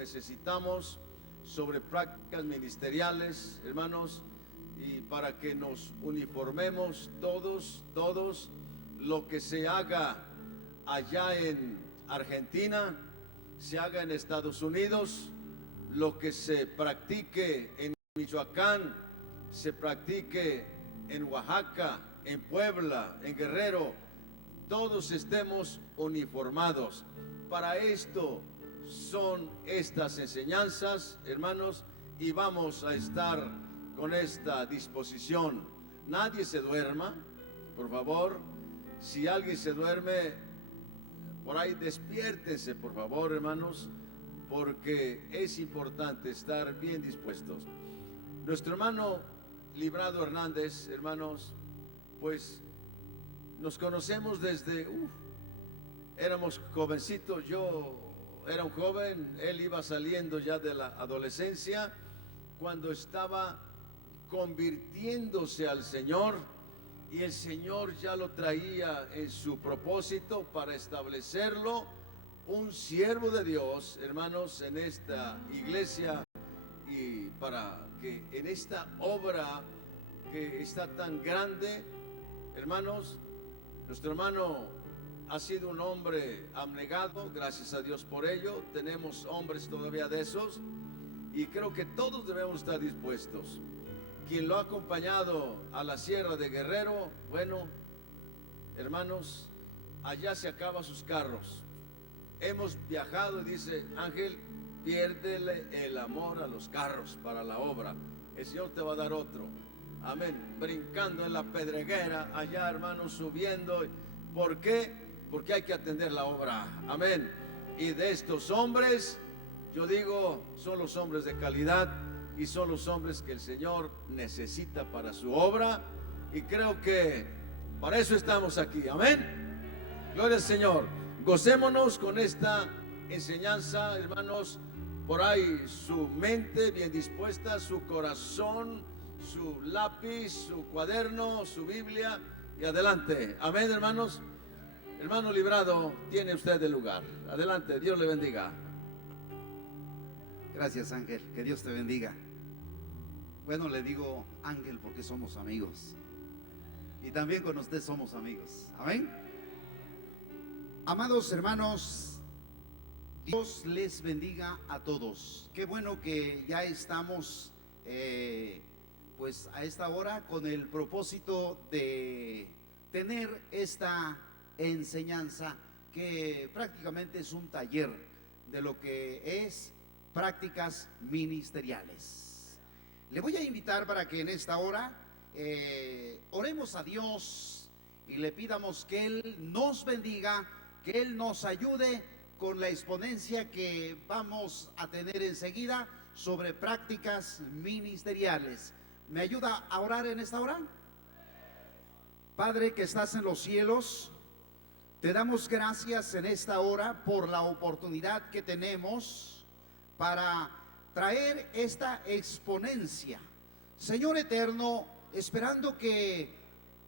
necesitamos sobre prácticas ministeriales, hermanos, y para que nos uniformemos todos, lo que se haga allá en Argentina, se haga en Estados Unidos, lo que se practique en Michoacán, se practique en Oaxaca, en Puebla, en Guerrero, todos estemos uniformados. Para esto son estas enseñanzas, hermanos, y vamos a estar con esta disposición. Nadie se duerma, por favor. Si alguien se duerme, por ahí despiértense, por favor, hermanos, porque es importante estar bien dispuestos. Nuestro hermano Librado Hernández, hermanos, pues nos conocemos desde, éramos jovencitos, yo era un joven, él iba saliendo ya de la adolescencia, cuando estaba convirtiéndose al Señor, y el Señor ya lo traía en su propósito para establecerlo, un siervo de Dios, hermanos, en esta iglesia, y para que en esta obra que está tan grande, hermanos, nuestro hermano ha sido un hombre abnegado, gracias a Dios por ello. Tenemos hombres todavía de esos, y creo que todos debemos estar dispuestos. Quien lo ha acompañado a la Sierra de Guerrero, bueno, hermanos, allá se acaban sus carros. Hemos viajado y dice, Ángel, piérdele el amor a los carros para la obra. El Señor te va a dar otro. Amén. Brincando en la pedreguera, allá, hermanos, subiendo. ¿Por qué? Porque hay que atender la obra. Amén. Y de estos hombres, yo digo, son los hombres de calidad y son los hombres que el Señor necesita para su obra. Y creo que para eso estamos aquí. Amén. Gloria al Señor. Gocémonos con esta enseñanza, hermanos. Por ahí su mente bien dispuesta, su corazón, su lápiz, su cuaderno, su Biblia, y adelante. Amén, hermanos. Hermano Librado, tiene usted el lugar. Adelante, Dios le bendiga. Gracias, Ángel, que Dios te bendiga. Bueno, le digo Ángel porque somos amigos, y también con usted somos amigos. Amén. Amados hermanos, Dios les bendiga a todos. Qué bueno que ya estamos pues a esta hora con el propósito de tener esta enseñanza que prácticamente es un taller de lo que es prácticas ministeriales. Le voy a invitar para que en esta hora oremos a Dios y le pidamos que Él nos bendiga, que Él nos ayude con la exponencia que vamos a tener enseguida sobre prácticas ministeriales. ¿Me ayuda a orar en esta hora? Padre que estás en los cielos, te damos gracias en esta hora por la oportunidad que tenemos para traer esta exponencia. Señor eterno, esperando que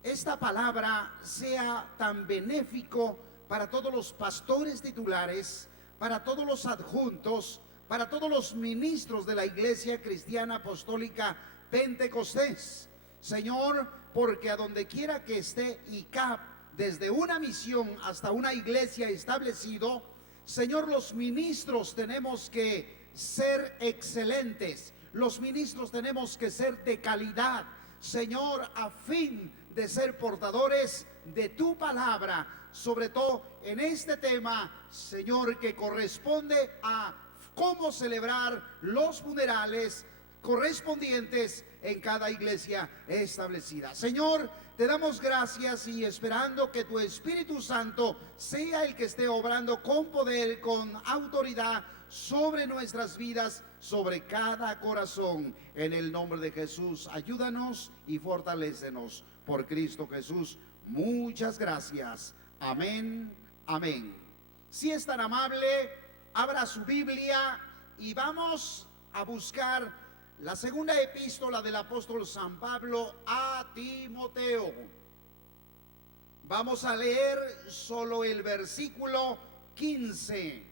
esta palabra sea tan benéfico para todos los pastores titulares, para todos los adjuntos, para todos los ministros de la Iglesia Cristiana Apostólica Pentecostés. Señor, porque a donde quiera que esté ICAP, desde una misión hasta una iglesia establecido, Señor, los ministros tenemos que ser excelentes, los ministros tenemos que ser de calidad, Señor, a fin de ser portadores de tu palabra, sobre todo en este tema, Señor, que corresponde a cómo celebrar los funerales correspondientes en cada iglesia establecida. Señor, te damos gracias y esperando que tu Espíritu Santo sea el que esté obrando con poder, con autoridad sobre nuestras vidas, sobre cada corazón. En el nombre de Jesús, ayúdanos y fortalécenos. Por Cristo Jesús, muchas gracias. Amén, amén. Si es tan amable, abra su Biblia y vamos a buscar la segunda epístola del apóstol San Pablo a Timoteo. Vamos a leer solo el versículo 15.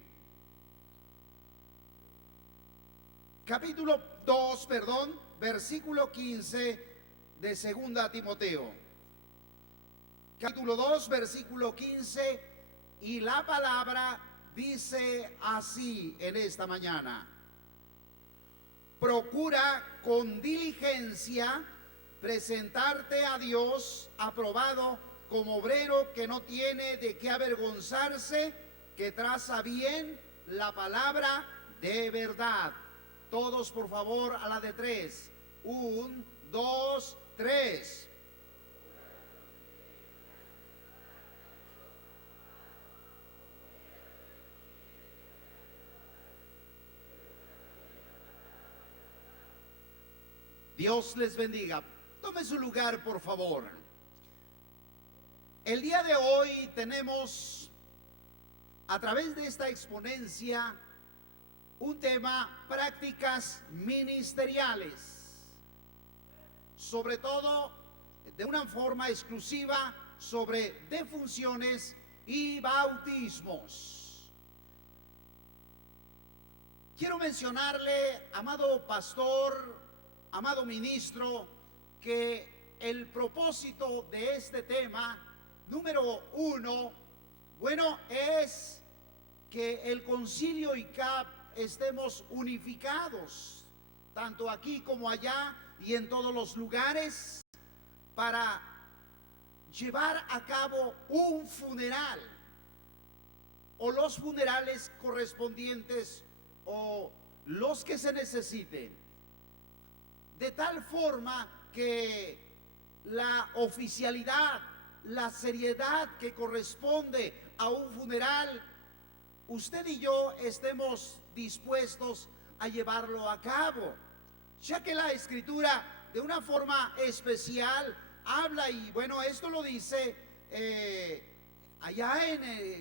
capítulo 2, versículo 15 de segunda Timoteo. Capítulo 2, versículo 15, y la palabra dice así en esta mañana: procura con diligencia presentarte a Dios aprobado como obrero que no tiene de qué avergonzarse, que traza bien la palabra de verdad. Todos, por favor, a la de tres. 1, 2, 3. Dios les bendiga. Tome su lugar, por favor. El día de hoy tenemos, a través de esta exponencia, un tema: prácticas ministeriales. Sobre todo, de una forma exclusiva, sobre defunciones y bautismos. Quiero mencionarle, amado pastor, amado ministro, que el propósito de este tema, número 1, bueno, es que el Concilio ICAP estemos unificados, tanto aquí como allá y en todos los lugares, para llevar a cabo un funeral o los funerales correspondientes o los que se necesiten, de tal forma que la oficialidad, la seriedad que corresponde a un funeral, usted y yo estemos dispuestos a llevarlo a cabo, ya que la Escritura de una forma especial habla, y bueno, esto lo dice allá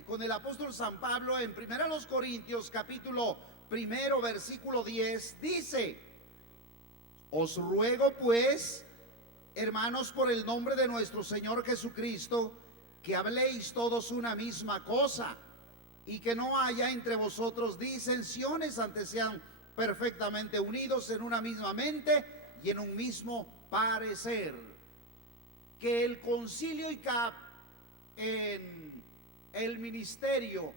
con el apóstol San Pablo en 1 Corintios capítulo 1, versículo 10, dice: os ruego pues, hermanos, por el nombre de nuestro Señor Jesucristo, que habléis todos una misma cosa, y que no haya entre vosotros disensiones, antes sean perfectamente unidos en una misma mente y en un mismo parecer. Que el Concilio ICAP, en el ministerio,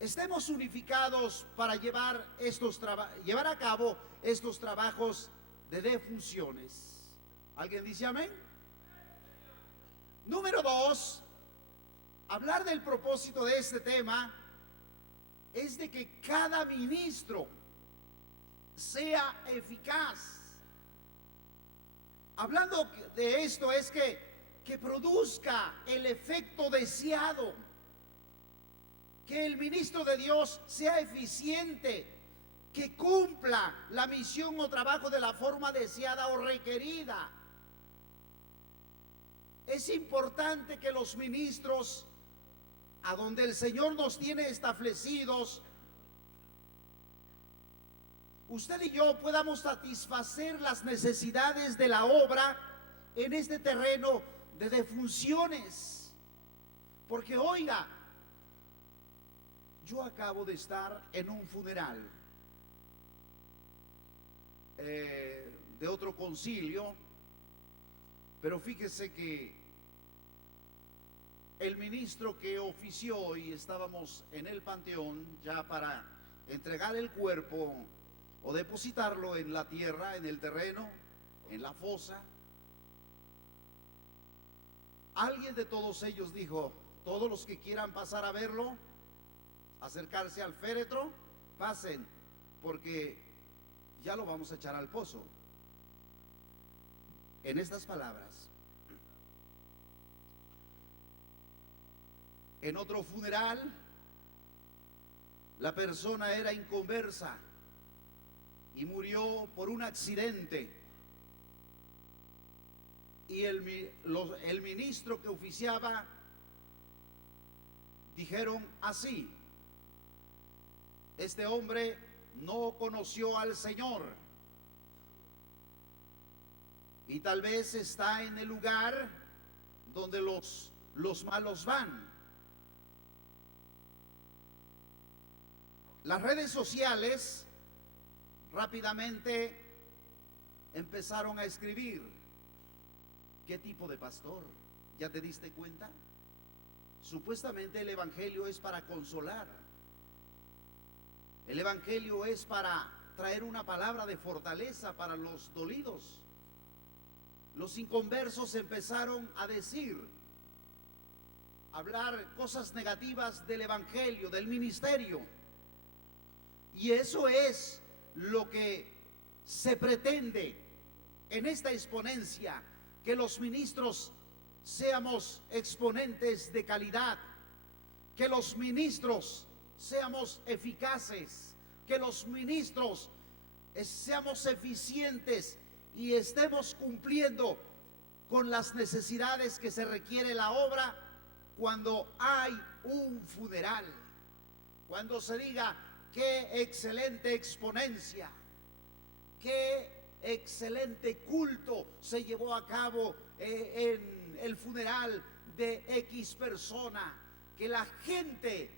estemos unificados para llevar a cabo estos trabajos de defunciones. ¿Alguien dice amén? Número 2, hablar del propósito de este tema es de que cada ministro sea eficaz. Hablando de esto es que produzca el efecto deseado, que el ministro de Dios sea eficiente, que cumpla la misión o trabajo de la forma deseada o requerida. Es importante que los ministros, a donde el Señor nos tiene establecidos, usted y yo podamos satisfacer las necesidades de la obra en este terreno de defunciones. Porque oiga, yo acabo de estar en un funeral de otro concilio, pero fíjese que el ministro que ofició, y estábamos en el panteón ya para entregar el cuerpo o depositarlo en la tierra, en el terreno, en la fosa, alguien de todos ellos dijo: todos los que quieran pasar a verlo, acercarse al féretro, pasen, porque ya lo vamos a echar al pozo. En estas palabras. En otro funeral, la persona era inconversa y murió por un accidente, y el ministro que oficiaba dijeron así: este hombre no conoció al Señor y tal vez está en el lugar donde los malos van. Las redes sociales rápidamente empezaron a escribir: ¿qué tipo de pastor? ¿Ya te diste cuenta? Supuestamente el evangelio es para consolar. El evangelio es para traer una palabra de fortaleza para los dolidos. Los inconversos empezaron a decir, hablar cosas negativas del evangelio, del ministerio. Y eso es lo que se pretende en esta exponencia, que los ministros seamos exponentes de calidad, que los ministros seamos eficaces, que los ministros seamos eficientes y estemos cumpliendo con las necesidades que se requiere la obra cuando hay un funeral, cuando se diga: qué excelente exponencia, qué excelente culto se llevó a cabo en el funeral de X persona, que la gente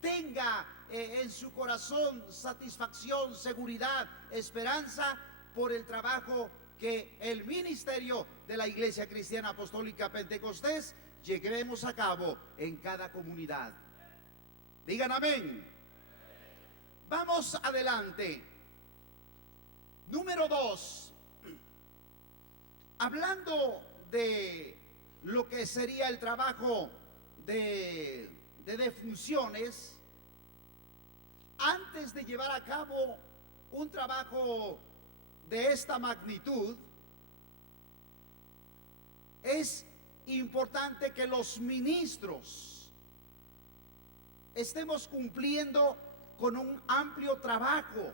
tenga en su corazón satisfacción, seguridad, esperanza por el trabajo que el ministerio de la Iglesia Cristiana Apostólica Pentecostés llevemos a cabo en cada comunidad. Digan amén. Vamos adelante. Número 2. Hablando de lo que sería el trabajo de defunciones, antes de llevar a cabo un trabajo de esta magnitud, es importante que los ministros estemos cumpliendo con un amplio trabajo.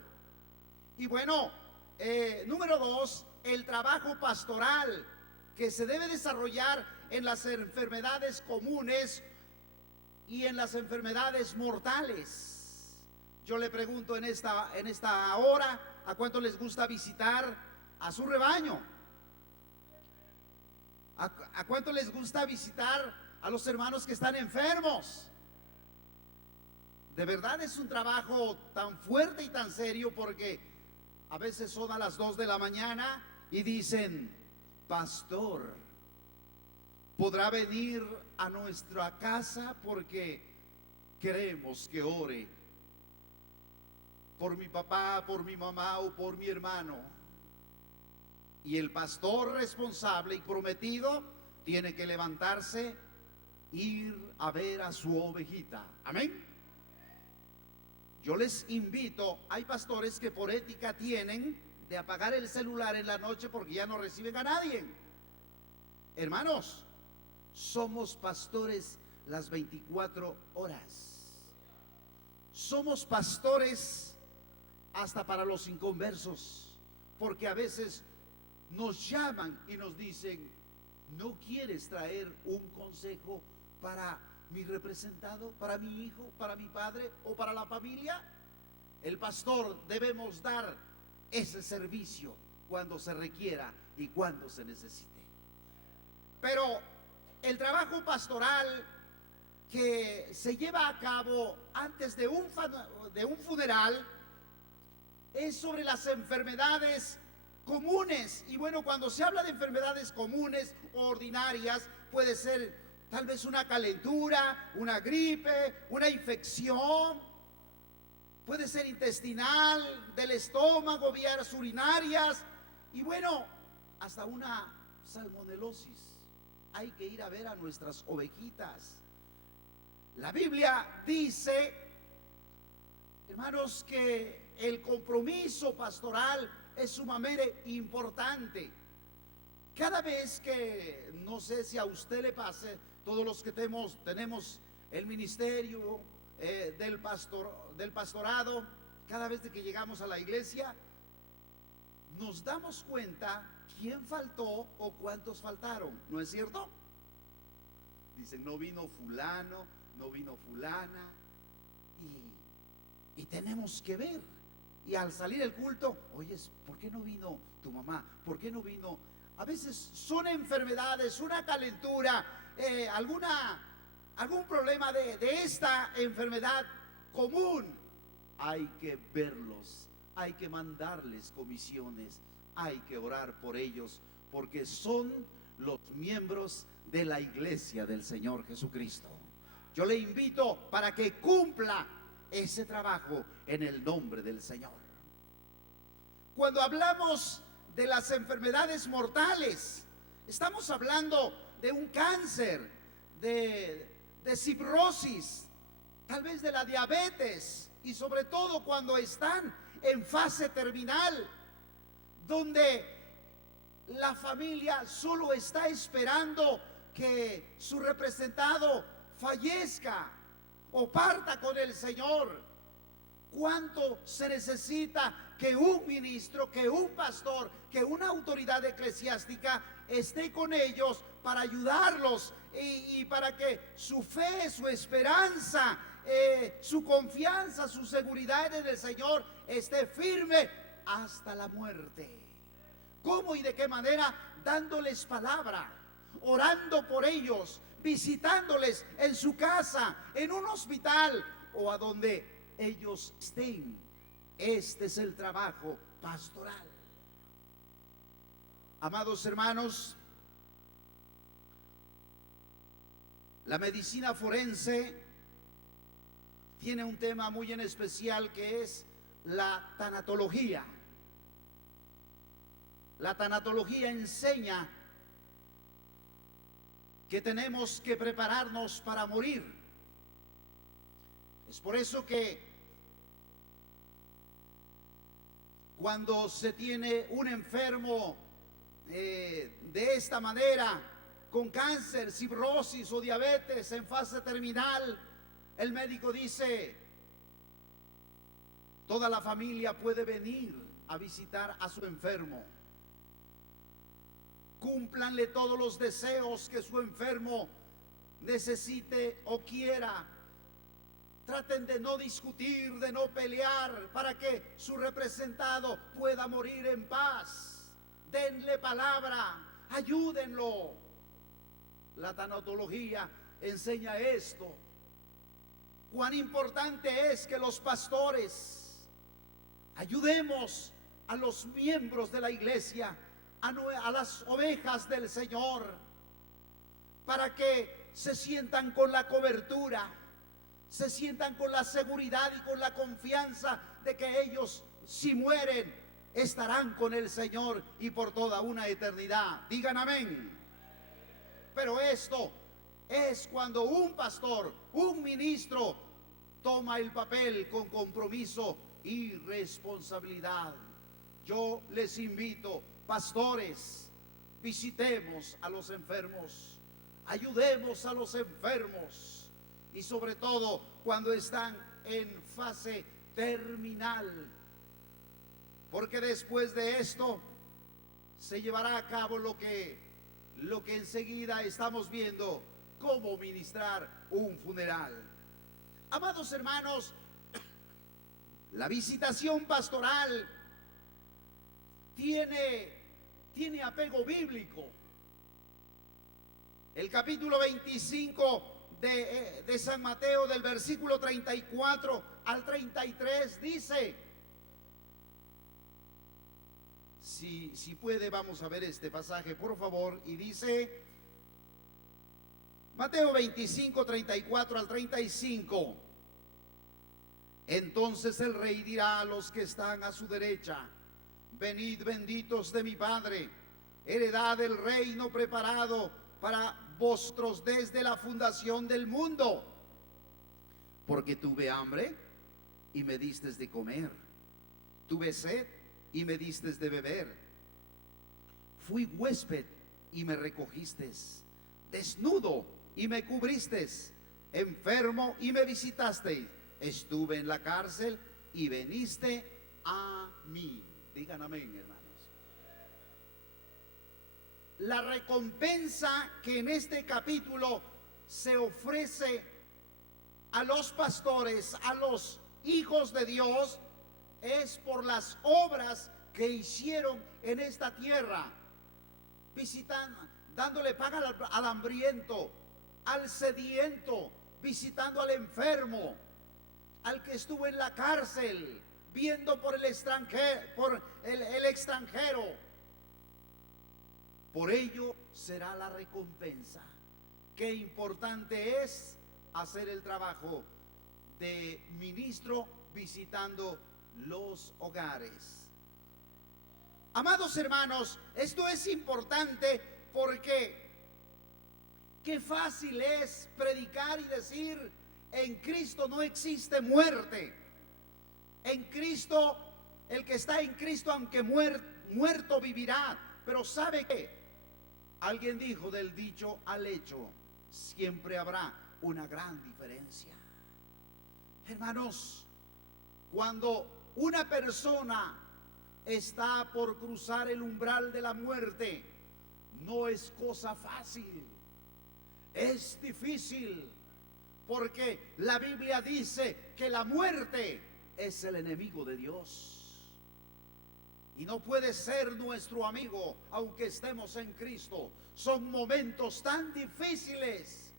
Y bueno, número 2, el trabajo pastoral que se debe desarrollar en las enfermedades comunes y en las enfermedades mortales. Yo le pregunto en esta hora, ¿a cuánto les gusta visitar a su rebaño? ¿A cuánto les gusta visitar a los hermanos que están enfermos? De verdad es un trabajo tan fuerte y tan serio, porque a veces son a las 2 de la mañana y dicen: pastor, ¿podrá venir a nuestra casa porque queremos que ore por mi papá, por mi mamá o por mi hermano? Y el pastor responsable y prometido tiene que levantarse, ir a ver a su ovejita. Amén. Yo les invito, hay pastores que por ética tienen de apagar el celular en la noche porque ya no reciben a nadie. Hermanos, somos pastores las 24 horas. Somos pastores hasta para los inconversos, porque a veces nos llaman y nos dicen: ¿no quieres traer un consejo para mi representado, para mi hijo, para mi padre o para la familia? El pastor debemos dar ese servicio cuando se requiera y cuando se necesite. Pero el trabajo pastoral que se lleva a cabo antes de un funeral es sobre las enfermedades comunes. Y bueno, cuando se habla de enfermedades comunes o ordinarias, puede ser tal vez una calentura, una gripe, una infección, puede ser intestinal, del estómago, vías urinarias, y bueno, hasta una salmonelosis. Hay que ir a ver a nuestras ovejitas. La Biblia dice, hermanos, que el compromiso pastoral es sumamente importante. Cada vez que, no sé si a usted le pase, todos los que tenemos el ministerio del pastorado, cada vez que llegamos a la iglesia, nos damos cuenta quién faltó o cuántos faltaron, ¿no es cierto? Dicen: no vino fulano, no vino fulana, y tenemos que ver. Y al salir el culto, oye, ¿por qué no vino tu mamá? ¿Por qué no vino? A veces son enfermedades, una calentura, algún problema de esta enfermedad común. hay que verlos, hay que mandarles comisiones, hay que orar por ellos, porque son los miembros de la iglesia del Señor Jesucristo. Yo le invito para que cumpla ese trabajo en el nombre del Señor. Cuando hablamos de las enfermedades mortales, estamos hablando de un cáncer, de cirrosis, tal vez de la diabetes, y sobre todo cuando están en fase terminal, donde la familia solo está esperando que su representado fallezca o parta con el Señor. ¿Cuánto se necesita que un ministro, que un pastor, que una autoridad eclesiástica esté con ellos para ayudarlos y para que su fe, su esperanza, su confianza, su seguridad en el Señor esté firme hasta la muerte? ¿Cómo y de qué manera? Dándoles palabra, orando por ellos, visitándoles en su casa, en un hospital o a donde ellos estén. Este es el trabajo pastoral. Amados hermanos, la medicina forense tiene un tema muy en especial, que es la tanatología. La tanatología enseña que tenemos que prepararnos para morir. Es por eso que cuando se tiene un enfermo de esta manera, con cáncer, cirrosis o diabetes en fase terminal, el médico dice: toda la familia puede venir a visitar a su enfermo. Cúmplanle todos los deseos que su enfermo necesite o quiera. Traten de no discutir, de no pelear, para que su representado pueda morir en paz. Denle palabra, ayúdenlo. La tanatología enseña esto. Cuán importante es que los pastores ayudemos a los miembros de la iglesia, a las ovejas del Señor, para que se sientan con la cobertura, se sientan con la seguridad y con la confianza de que ellos, si mueren, estarán con el Señor y por toda una eternidad. Digan amén. Pero esto es cuando un pastor, un ministro, toma el papel con compromiso y responsabilidad. Yo les invito, pastores, visitemos a los enfermos, ayudemos a los enfermos, y sobre todo cuando están en fase terminal, porque después de esto se llevará a cabo lo que enseguida estamos viendo, cómo ministrar un funeral. Amados hermanos, la visitación pastoral tiene apego bíblico. El capítulo 25 de San Mateo, del versículo 34 al 33, dice, si puede, vamos a ver este pasaje, por favor, y dice, Mateo 25, 34 al 35, entonces el rey dirá a los que están a su derecha: venid, benditos de mi Padre, heredad del reino preparado para vosotros desde la fundación del mundo. Porque tuve hambre y me distes de comer, tuve sed y me distes de beber, fui huésped y me recogisteis, desnudo y me cubristeis, enfermo y me visitasteis, estuve en la cárcel y veniste a mí. Digan amén, hermanos. La recompensa que en este capítulo se ofrece a los pastores, a los hijos de Dios, es por las obras que hicieron en esta tierra, visitando, dándole pan al hambriento, al sediento, visitando al enfermo, al que estuvo en la cárcel, viendo por el extranjero, el extranjero. Por ello será la recompensa. Qué importante es hacer el trabajo de ministro visitando los hogares. Amados hermanos, esto es importante porque qué fácil es predicar y decir: en Cristo no existe muerte. En Cristo, el que está en Cristo, aunque muerto vivirá. Pero ¿sabe qué? Alguien dijo: del dicho al hecho siempre habrá una gran diferencia. Hermanos, cuando una persona está por cruzar el umbral de la muerte, no es cosa fácil, es difícil, porque la Biblia dice que la muerte es el enemigo de Dios y no puede ser nuestro amigo aunque estemos en Cristo. Son momentos tan difíciles.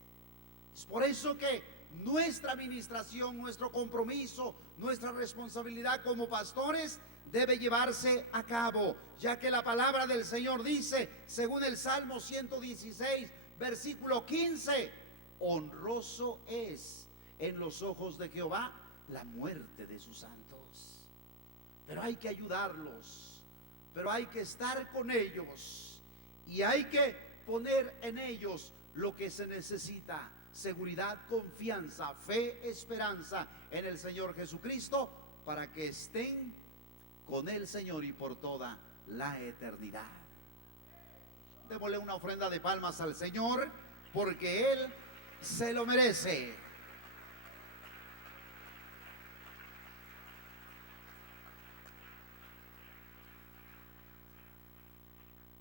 Es por eso que nuestra administración, nuestro compromiso, nuestra responsabilidad como pastores debe llevarse a cabo, ya que la palabra del Señor dice, según el Salmo 116, versículo 15: honroso es en los ojos de Jehová la muerte de sus santos. Pero hay que ayudarlos, pero hay que estar con ellos y hay que poner en ellos lo que se necesita: seguridad, confianza, fe, esperanza en el Señor Jesucristo, para que estén con el Señor y por toda la eternidad. Démosle una ofrenda de palmas al Señor, porque Él se lo merece.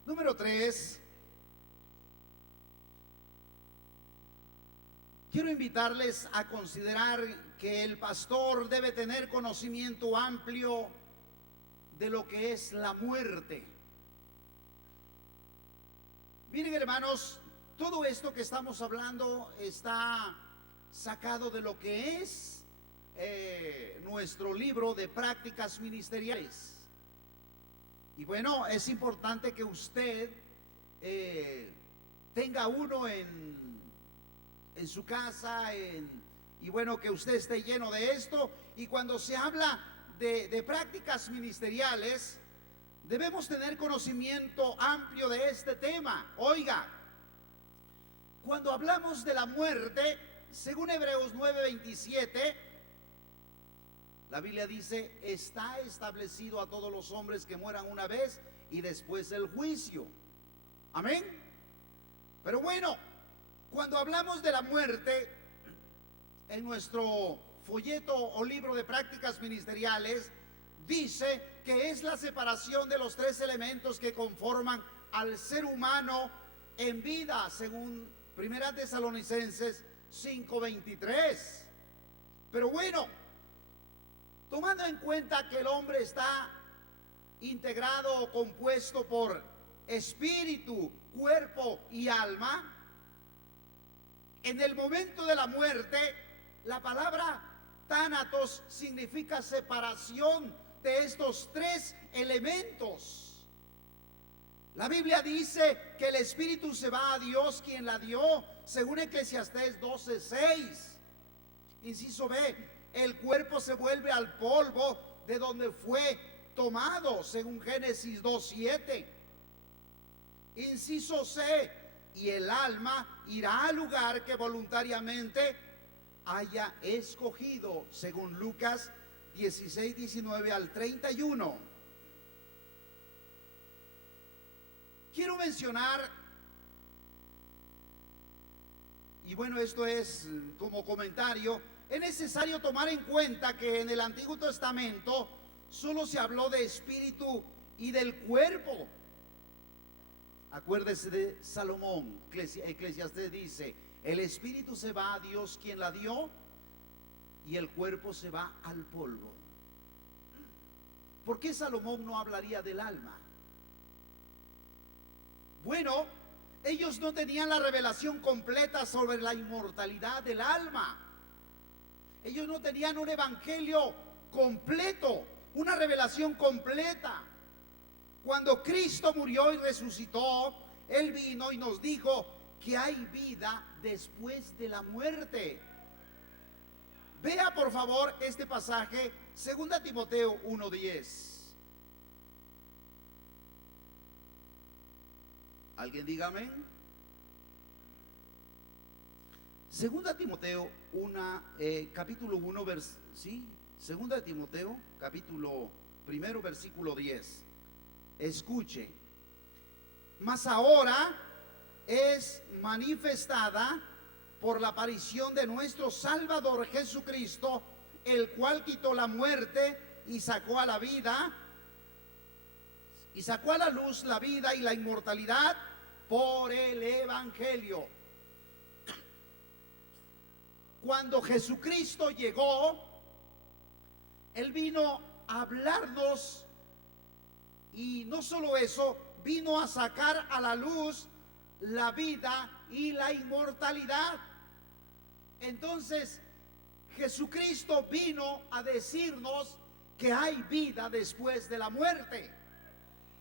Número 3. Quiero invitarles a considerar que el pastor debe tener conocimiento amplio de lo que es la muerte. Miren, hermanos, todo esto que estamos hablando está sacado de lo que es nuestro libro de prácticas ministeriales. Y bueno, es importante que usted tenga uno en su casa, y bueno, que usted esté lleno de esto. Y cuando se habla de prácticas ministeriales, debemos tener conocimiento amplio de este tema. Oiga, cuando hablamos de la muerte, según Hebreos 9:27, la Biblia dice: está establecido a todos los hombres que mueran una vez y después el juicio. Amén. Pero bueno, cuando hablamos de la muerte, en nuestro folleto o libro de prácticas ministeriales, dice que es la separación de los tres elementos que conforman al ser humano en vida, según 1 Tesalonicenses 5:23. Pero bueno, tomando en cuenta que el hombre está integrado o compuesto por espíritu, cuerpo y alma, en el momento de la muerte, la palabra tánatos significa separación de estos tres elementos. La Biblia dice que el espíritu se va a Dios quien la dio, según Eclesiastés 12:6. Inciso B: el cuerpo se vuelve al polvo de donde fue tomado, según Génesis 2:7. Inciso C: y el alma irá al lugar que voluntariamente haya escogido, según Lucas 16:19 al 31. Quiero mencionar, y bueno, esto es como comentario, es necesario tomar en cuenta que en el Antiguo Testamento solo se habló de espíritu y del cuerpo. Acuérdese de Salomón. Eclesiastés dice: el espíritu se va a Dios quien la dio y el cuerpo se va al polvo. ¿Por qué Salomón no hablaría del alma? Bueno, ellos no tenían la revelación completa sobre la inmortalidad del alma. Ellos no tenían un evangelio completo, una revelación completa. Cuando Cristo murió y resucitó, Él vino y nos dijo que hay vida después de la muerte. Vea por favor este pasaje, 2 Timoteo 1:10. ¿Alguien diga amén? 2 Timoteo capítulo 1, ¿sí? 2 Timoteo capítulo 1, versículo 10. Escuche. Mas ahora es manifestada por la aparición de nuestro Salvador Jesucristo, el cual quitó la muerte y sacó a la vida, y sacó a la luz la vida y la inmortalidad por el Evangelio. Cuando Jesucristo llegó, Él vino a hablarnos, y no solo eso, vino a sacar a la luz la vida y la inmortalidad. Entonces, Jesucristo vino a decirnos que hay vida después de la muerte.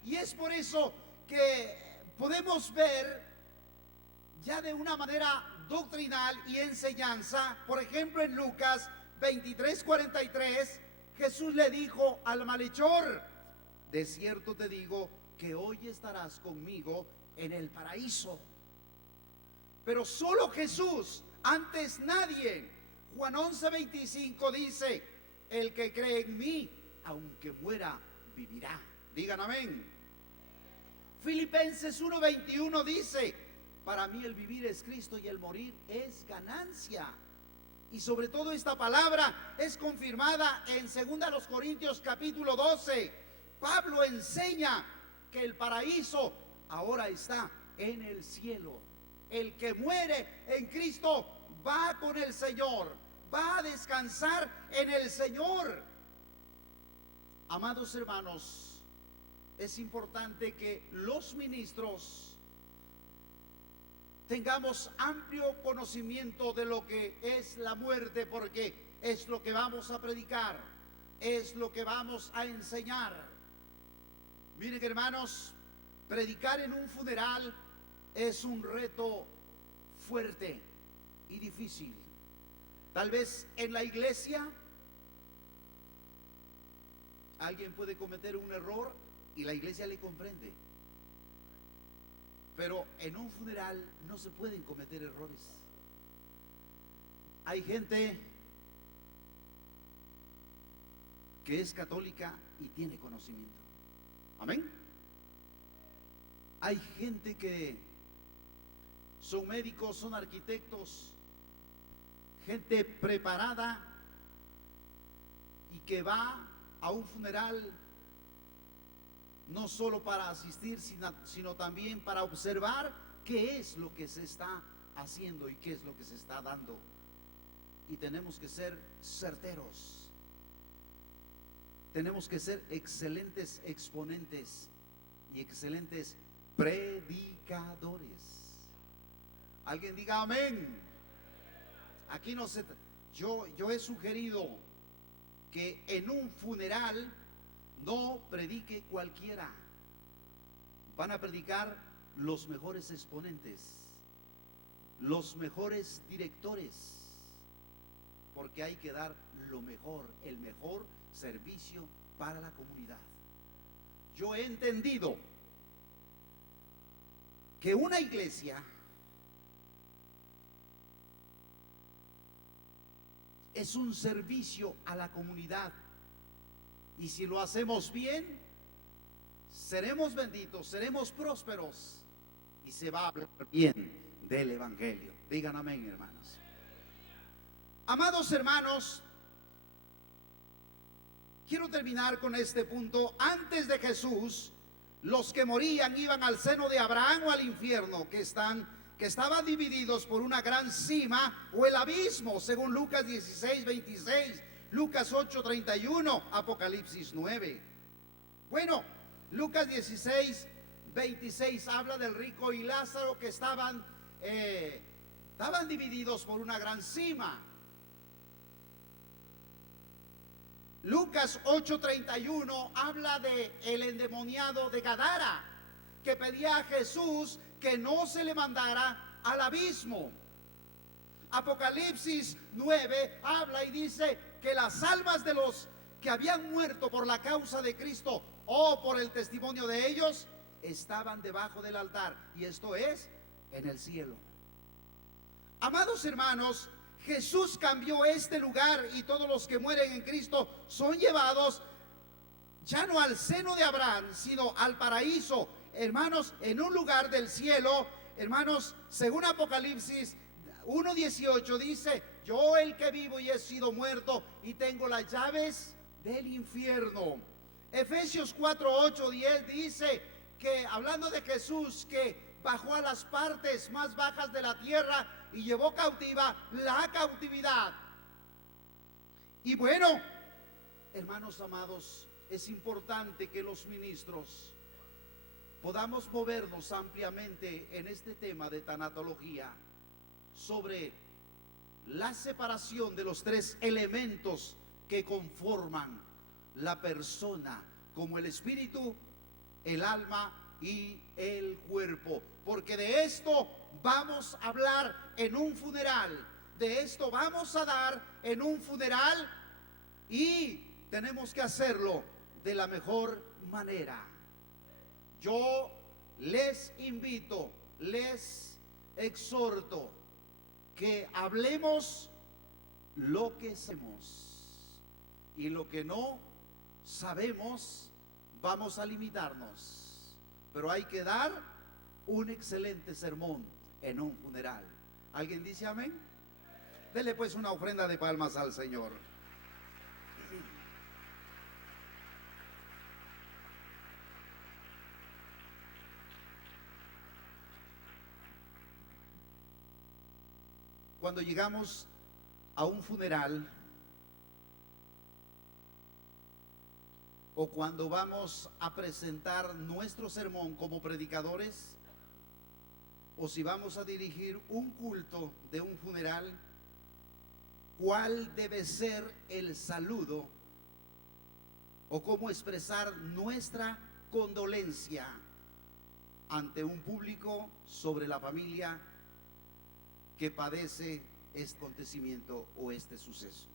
Y es por eso que podemos ver ya de una manera doctrinal y enseñanza, por ejemplo en Lucas 23:43, Jesús le dijo al malhechor: de cierto te digo que hoy estarás conmigo en el paraíso. Pero solo Jesús, antes nadie. Juan 11:25 dice: el que cree en mí, aunque muera, vivirá. Digan amén. Filipenses 1:21 dice: para mí el vivir es Cristo y el morir es ganancia. Y sobre todo esta palabra es confirmada en 2 Corintios capítulo 12. Pablo enseña que el paraíso ahora está en el cielo. El que muere en Cristo va con el Señor, va a descansar en el Señor. Amados hermanos, es importante que los ministros tengamos amplio conocimiento de lo que es la muerte, porque es lo que vamos a predicar, es lo que vamos a enseñar. Miren hermanos, predicar en un funeral es un reto fuerte y difícil. Tal vez en la iglesia alguien puede cometer un error y la iglesia le comprende. Pero en un funeral no se pueden cometer errores. Hay gente que es católica y tiene conocimiento. Amén. Hay gente que son médicos, son arquitectos, gente preparada y que va a un funeral no solo para asistir, sino también para observar qué es lo que se está haciendo y qué es lo que se está dando. Y tenemos que ser certeros, tenemos que ser excelentes exponentes y excelentes predicadores. Alguien diga amén. Aquí no se... Yo he sugerido que en un funeral no predique cualquiera. Van a predicar los mejores exponentes, los mejores directores, porque hay que dar lo mejor, el mejor servicio para la comunidad. Yo he entendido que una iglesia es un servicio a la comunidad. Y si lo hacemos bien, seremos benditos, seremos prósperos y se va a hablar bien del Evangelio. Digan amén, hermanos. Amados hermanos, quiero terminar con este punto. Antes de Jesús, los que morían iban al seno de Abraham o al infierno, que estaban divididos por una gran cima o el abismo, según Lucas 16:26. Lucas 8:31, Apocalipsis 9. Bueno, Lucas 16:26 habla del rico y Lázaro que estaban divididos por una gran cima. Lucas 8:31 habla de el endemoniado de Gadara, que pedía a Jesús que no se le mandara al abismo. Apocalipsis 9 habla y dice que las almas de los que habían muerto por la causa de Cristo o por el testimonio de ellos estaban debajo del altar, y esto es en el cielo. Amados hermanos, Jesús cambió este lugar y todos los que mueren en Cristo son llevados ya no al seno de Abraham, sino al paraíso, hermanos, en un lugar del cielo. Hermanos, según Apocalipsis 1:18 dice: yo, el que vivo y he sido muerto y tengo las llaves del infierno. Efesios 4:8-10 dice que, hablando de Jesús, que bajó a las partes más bajas de la tierra y llevó cautiva la cautividad. Y bueno, hermanos amados, es importante que los ministros podamos movernos ampliamente en este tema de tanatología, sobre la separación de los tres elementos que conforman la persona, como el espíritu, el alma y el cuerpo. Porque de esto vamos a hablar en un funeral, de esto vamos a dar en un funeral, y tenemos que hacerlo de la mejor manera. Yo les invito, les exhorto que hablemos lo que sabemos, y lo que no sabemos vamos a limitarnos, pero hay que dar un excelente sermón en un funeral. ¿Alguien dice amén? Dele pues una ofrenda de palmas al Señor. Cuando llegamos a un funeral, o cuando vamos a presentar nuestro sermón como predicadores, o si vamos a dirigir un culto de un funeral, ¿cuál debe ser el saludo o cómo expresar nuestra condolencia ante un público sobre la familia que padece este acontecimiento o este suceso?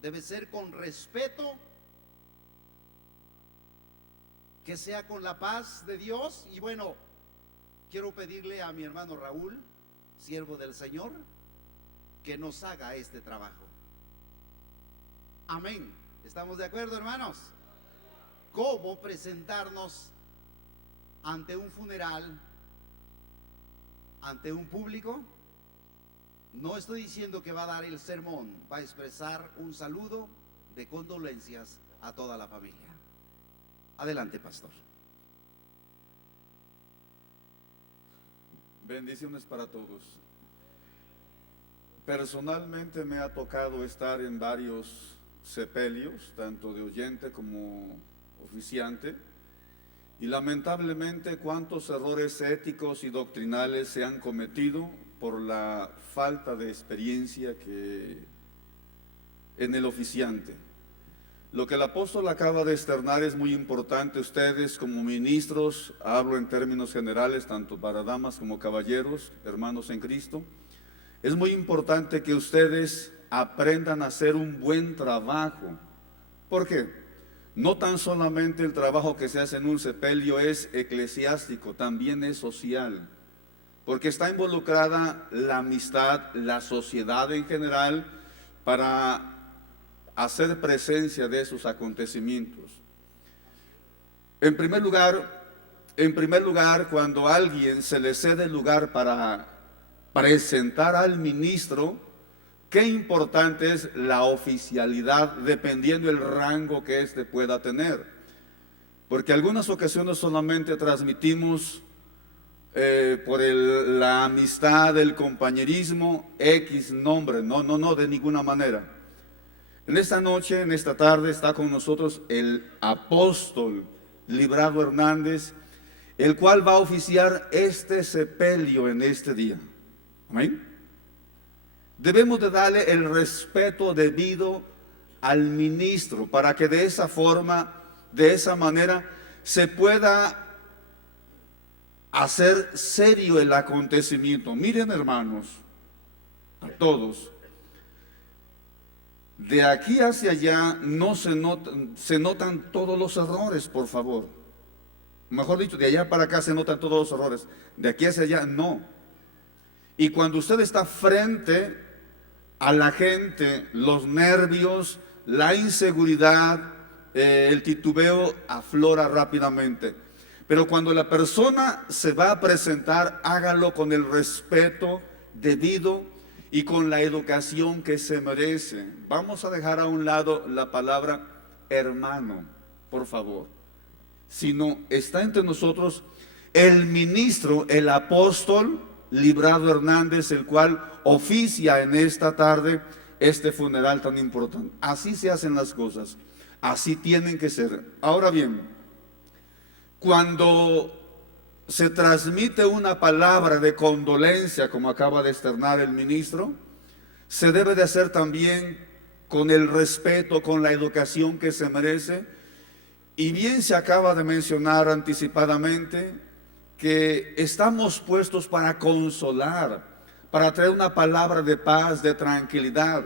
Debe ser con respeto, que sea con la paz de Dios. Y bueno, quiero pedirle a mi hermano Raúl, siervo del Señor, que nos haga este trabajo. Amén. ¿Estamos de acuerdo, hermanos? ¿Cómo presentarnos ante un funeral, ante un público? No estoy diciendo que va a dar el sermón, va a expresar un saludo de condolencias a toda la familia. Adelante, pastor. Bendiciones para todos. Personalmente me ha tocado estar en varios sepelios, tanto de oyente como oficiante, y lamentablemente cuántos errores éticos y doctrinales se han cometido por la falta de experiencia que en el oficiante. Lo que el apóstol acaba de externar es muy importante. Ustedes como ministros, hablo en términos generales, tanto para damas como caballeros, hermanos en Cristo, es muy importante que ustedes aprendan a hacer un buen trabajo. ¿Por qué? No tan solamente el trabajo que se hace en un sepelio es eclesiástico, también es social, porque está involucrada la amistad, la sociedad en general, para hacer presencia de esos acontecimientos. En primer lugar, cuando a alguien se le cede el lugar para presentar al ministro, qué importante es la oficialidad, dependiendo el rango que éste pueda tener. Porque algunas ocasiones solamente transmitimos por la amistad, el compañerismo, X nombre. No, de ninguna manera. En esta noche, en esta tarde, está con nosotros el apóstol Librado Hernández, el cual va a oficiar este sepelio en este día. Amén. Debemos de darle el respeto debido al ministro, para que de esa forma, de esa manera, se pueda hacer serio el acontecimiento. Miren, hermanos, a todos, de aquí hacia allá no se notan todos los errores, por favor. Mejor dicho, de allá para acá se notan todos los errores, de aquí hacia allá no. Y cuando usted está frente a la gente, los nervios, la inseguridad, el titubeo aflora rápidamente. Pero cuando la persona se va a presentar, hágalo con el respeto debido y con la educación que se merece. Vamos a dejar a un lado la palabra hermano, por favor. Sino está entre nosotros el ministro, el apóstol Librado Hernández, el cual oficia en esta tarde este funeral tan importante. Así se hacen las cosas, así tienen que ser. Ahora bien, cuando se transmite una palabra de condolencia, como acaba de externar el ministro, se debe de hacer también con el respeto, con la educación que se merece. Y bien se acaba de mencionar anticipadamente que estamos puestos para consolar, para traer una palabra de paz, de tranquilidad.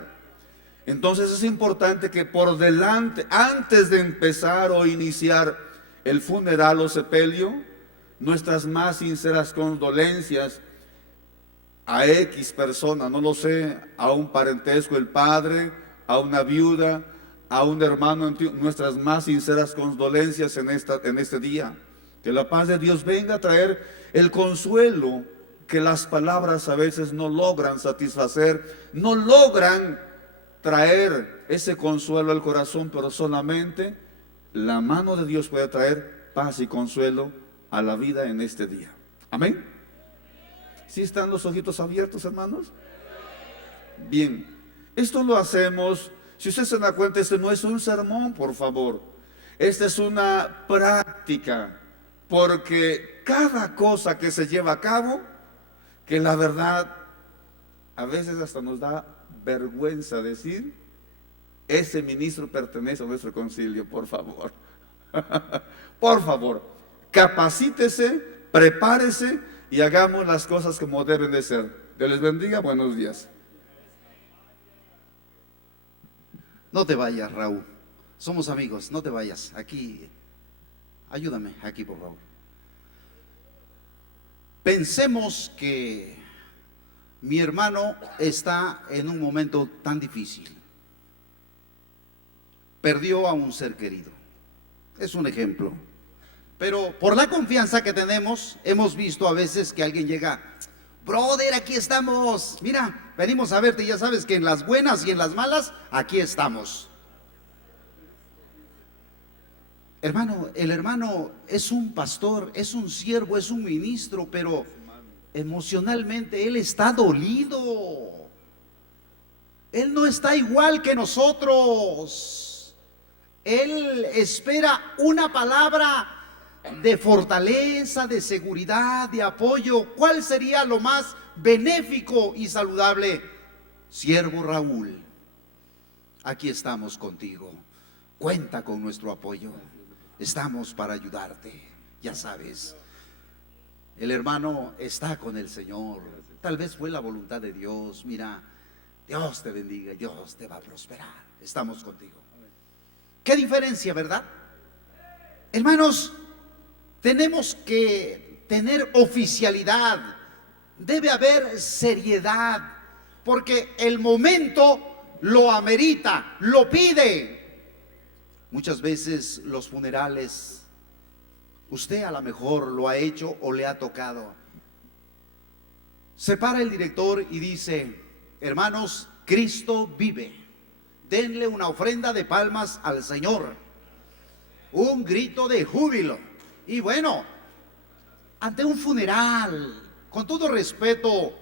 Entonces es importante que por delante, antes de empezar o iniciar el funeral o sepelio, nuestras más sinceras condolencias a X persona, no lo sé, a un parentesco, el padre, a una viuda, a un hermano, nuestras más sinceras condolencias en este día. Que la paz de Dios venga a traer el consuelo que las palabras a veces no logran satisfacer, no logran traer ese consuelo al corazón, pero solamente la mano de Dios puede traer paz y consuelo a la vida en este día. Amén. ¿Sí están los ojitos abiertos, hermanos? Bien, esto lo hacemos. Si usted se da cuenta, este no es un sermón, por favor. Esta es una práctica, porque cada cosa que se lleva a cabo, que la verdad, a veces hasta nos da vergüenza decir, ese ministro pertenece a nuestro concilio, por favor. Por favor, capacítese, prepárese y hagamos las cosas como deben de ser. Dios les bendiga, buenos días. No te vayas, Raúl. Somos amigos, no te vayas. Aquí, ayúdame, aquí por favor. Pensemos que mi hermano está en un momento tan difícil. Perdió a un ser querido. Es un ejemplo. Pero por la confianza que tenemos, hemos visto a veces que alguien llega, brother, aquí estamos, mira, venimos a verte, ya sabes que en las buenas y en las malas, aquí estamos. Hermano, el hermano es un pastor, es un siervo, es un ministro, pero emocionalmente él está dolido. Él no está igual que nosotros. Él espera una palabra de fortaleza, de seguridad, de apoyo. ¿Cuál sería lo más benéfico y saludable? Siervo Raúl, aquí estamos contigo. Cuenta con nuestro apoyo. Estamos para ayudarte. Ya sabes, el hermano está con el Señor. Tal vez fue la voluntad de Dios. Mira, Dios te bendiga, Dios te va a prosperar. Estamos contigo. ¿Qué diferencia, verdad? Hermanos, tenemos que tener oficialidad, debe haber seriedad, porque el momento lo amerita, lo pide. Muchas veces los funerales, usted a lo mejor lo ha hecho o le ha tocado. Se para el director y dice, hermanos, Cristo vive. Denle una ofrenda de palmas al Señor. Un grito de júbilo. Y bueno, ante un funeral, con todo respeto,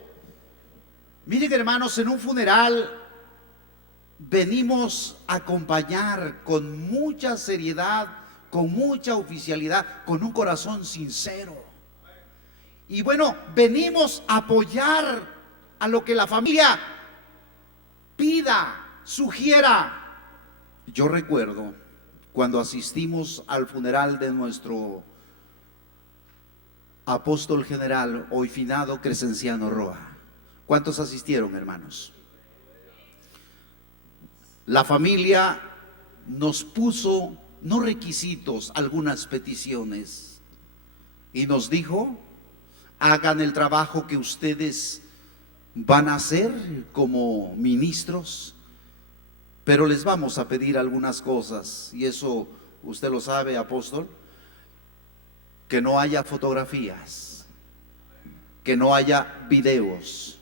miren hermanos, en un funeral venimos a acompañar con mucha seriedad, con mucha oficialidad, con un corazón sincero. Y bueno, venimos a apoyar a lo que la familia pida, sugiera. Yo recuerdo cuando asistimos al funeral de nuestro apóstol general, hoy finado, Crescenciano Roa. ¿Cuántos asistieron, hermanos? La familia nos puso, no requisitos, algunas peticiones, y nos dijo: hagan el trabajo que ustedes van a hacer como ministros, pero les vamos a pedir algunas cosas, y eso usted lo sabe, apóstol, que no haya fotografías, que no haya videos,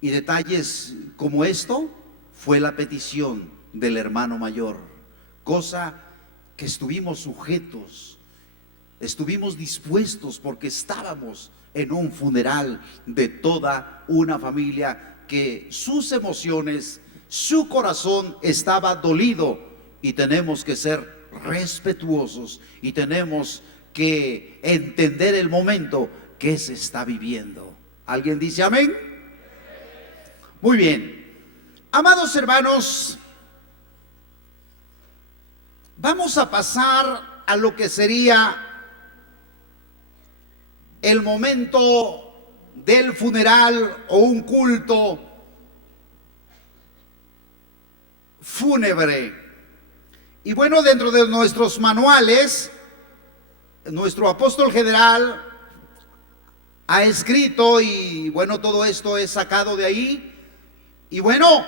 y detalles como esto fue la petición del hermano mayor, cosa que estuvimos sujetos, estuvimos dispuestos, porque estábamos en un funeral de toda una familia que sus emociones, su corazón estaba dolido, y tenemos que ser respetuosos y tenemos que entender el momento que se está viviendo. ¿Alguien dice amén? Muy bien. Amados hermanos, vamos a pasar a lo que sería el momento del funeral o un culto fúnebre. Y bueno, dentro de nuestros manuales, nuestro apóstol general ha escrito, y bueno, todo esto es sacado de ahí. Y bueno,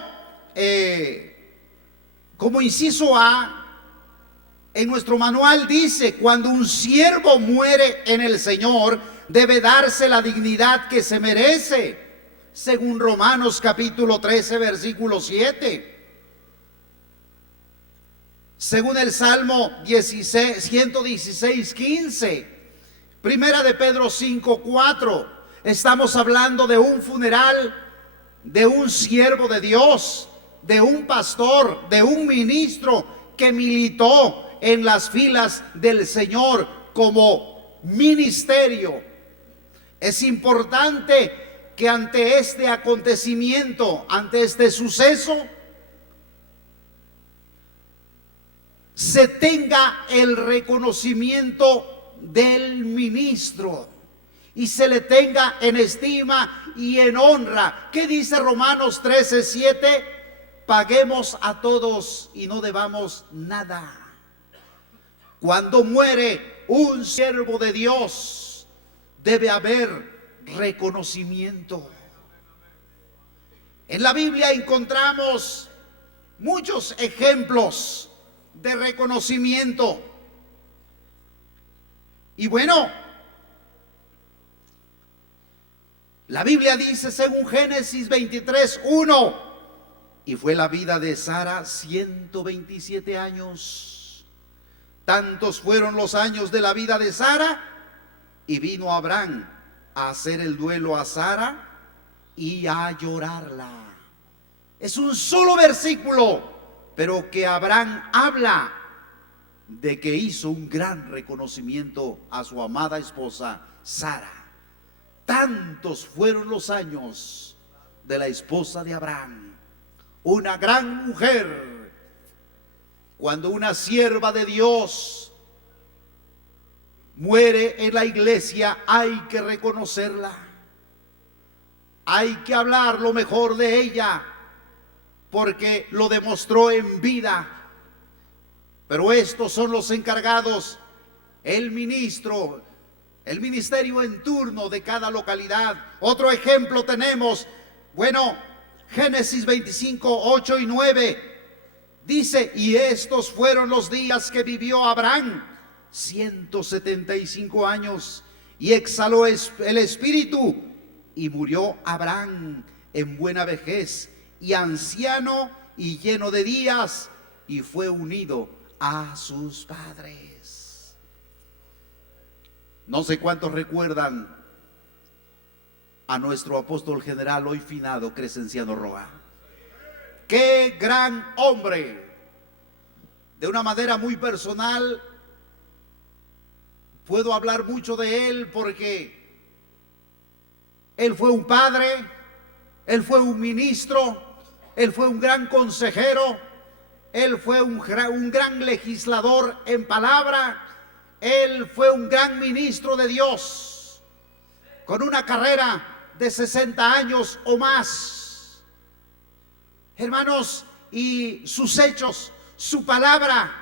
como inciso A, en nuestro manual dice: cuando un siervo muere en el Señor, debe darse la dignidad que se merece, según Romanos capítulo 13, versículo 7. Según el Salmo 116, 15. Primera de Pedro 5, 4. Estamos hablando de un funeral de un siervo de Dios, de un pastor, de un ministro que militó en las filas del Señor como ministerio. Es importante que ante este acontecimiento, ante este suceso, se tenga el reconocimiento del ministro y se le tenga en estima y en honra. ¿Qué dice Romanos 13, 7? Paguemos a todos y no debamos nada. Cuando muere un siervo de Dios, debe haber reconocimiento. En la Biblia encontramos muchos ejemplos de reconocimiento. Y bueno, la Biblia dice, según Génesis 23, 1, y fue la vida de Sara 127 años. Tantos fueron los años de la vida de Sara, y vino Abraham a hacer el duelo a Sara y a llorarla. Es un solo versículo, pero que Abraham habla de que hizo un gran reconocimiento a su amada esposa Sara. Tantos fueron los años de la esposa de Abraham, una gran mujer. Cuando una sierva de Dios muere en la iglesia, hay que reconocerla, hay que hablar lo mejor de ella, porque lo demostró en vida. Pero estos son los encargados, el ministro, el ministerio en turno de cada localidad. Otro ejemplo tenemos, bueno, Génesis 25, 8 y 9. Dice, y estos fueron los días que vivió Abraham, 175 años, y exhaló el espíritu, y murió Abraham en buena vejez, y anciano y lleno de días, y fue unido a sus padres. No sé cuántos recuerdan a nuestro apóstol general hoy finado, Crescenciano Roa. ¡Qué gran hombre! De una manera muy personal, puedo hablar mucho de él porque él fue un padre, él fue un ministro, él fue un gran consejero, Él fue un gran legislador en palabra. Él fue un gran ministro de Dios, con una carrera de 60 años o más. Hermanos, y sus hechos, su palabra,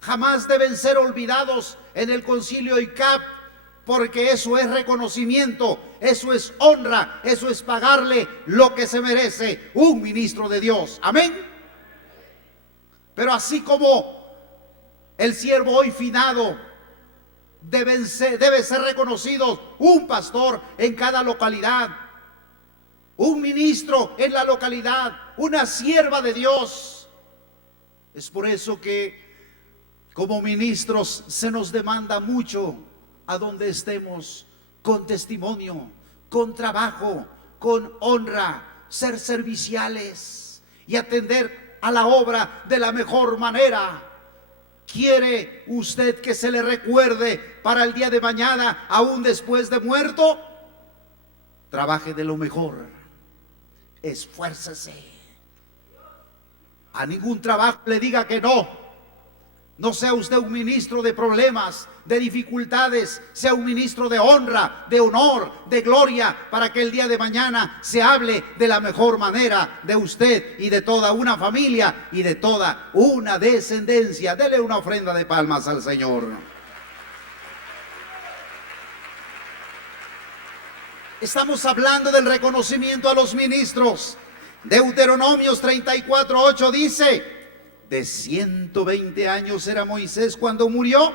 jamás deben ser olvidados en el concilio ICAP, porque eso es reconocimiento, eso es honra, eso es pagarle lo que se merece un ministro de Dios. Amén. Pero así como el siervo hoy finado, debe ser reconocido un pastor en cada localidad, un ministro en la localidad, una sierva de Dios. Es por eso que como ministros se nos demanda mucho a donde estemos, con testimonio, con trabajo, con honra, ser serviciales y atender a la obra de la mejor manera. ¿Quiere usted que se le recuerde para el día de mañana, aún después de muerto? Trabaje de lo mejor, esfuércese. A ningún trabajo le diga que no. No sea usted un ministro de problemas, de dificultades, sea un ministro de honra, de honor, de gloria, para que el día de mañana se hable de la mejor manera de usted y de toda una familia y de toda una descendencia. Dele una ofrenda de palmas al Señor. Estamos hablando del reconocimiento a los ministros. Deuteronomios 34:8 dice: de 120 años era Moisés cuando murió,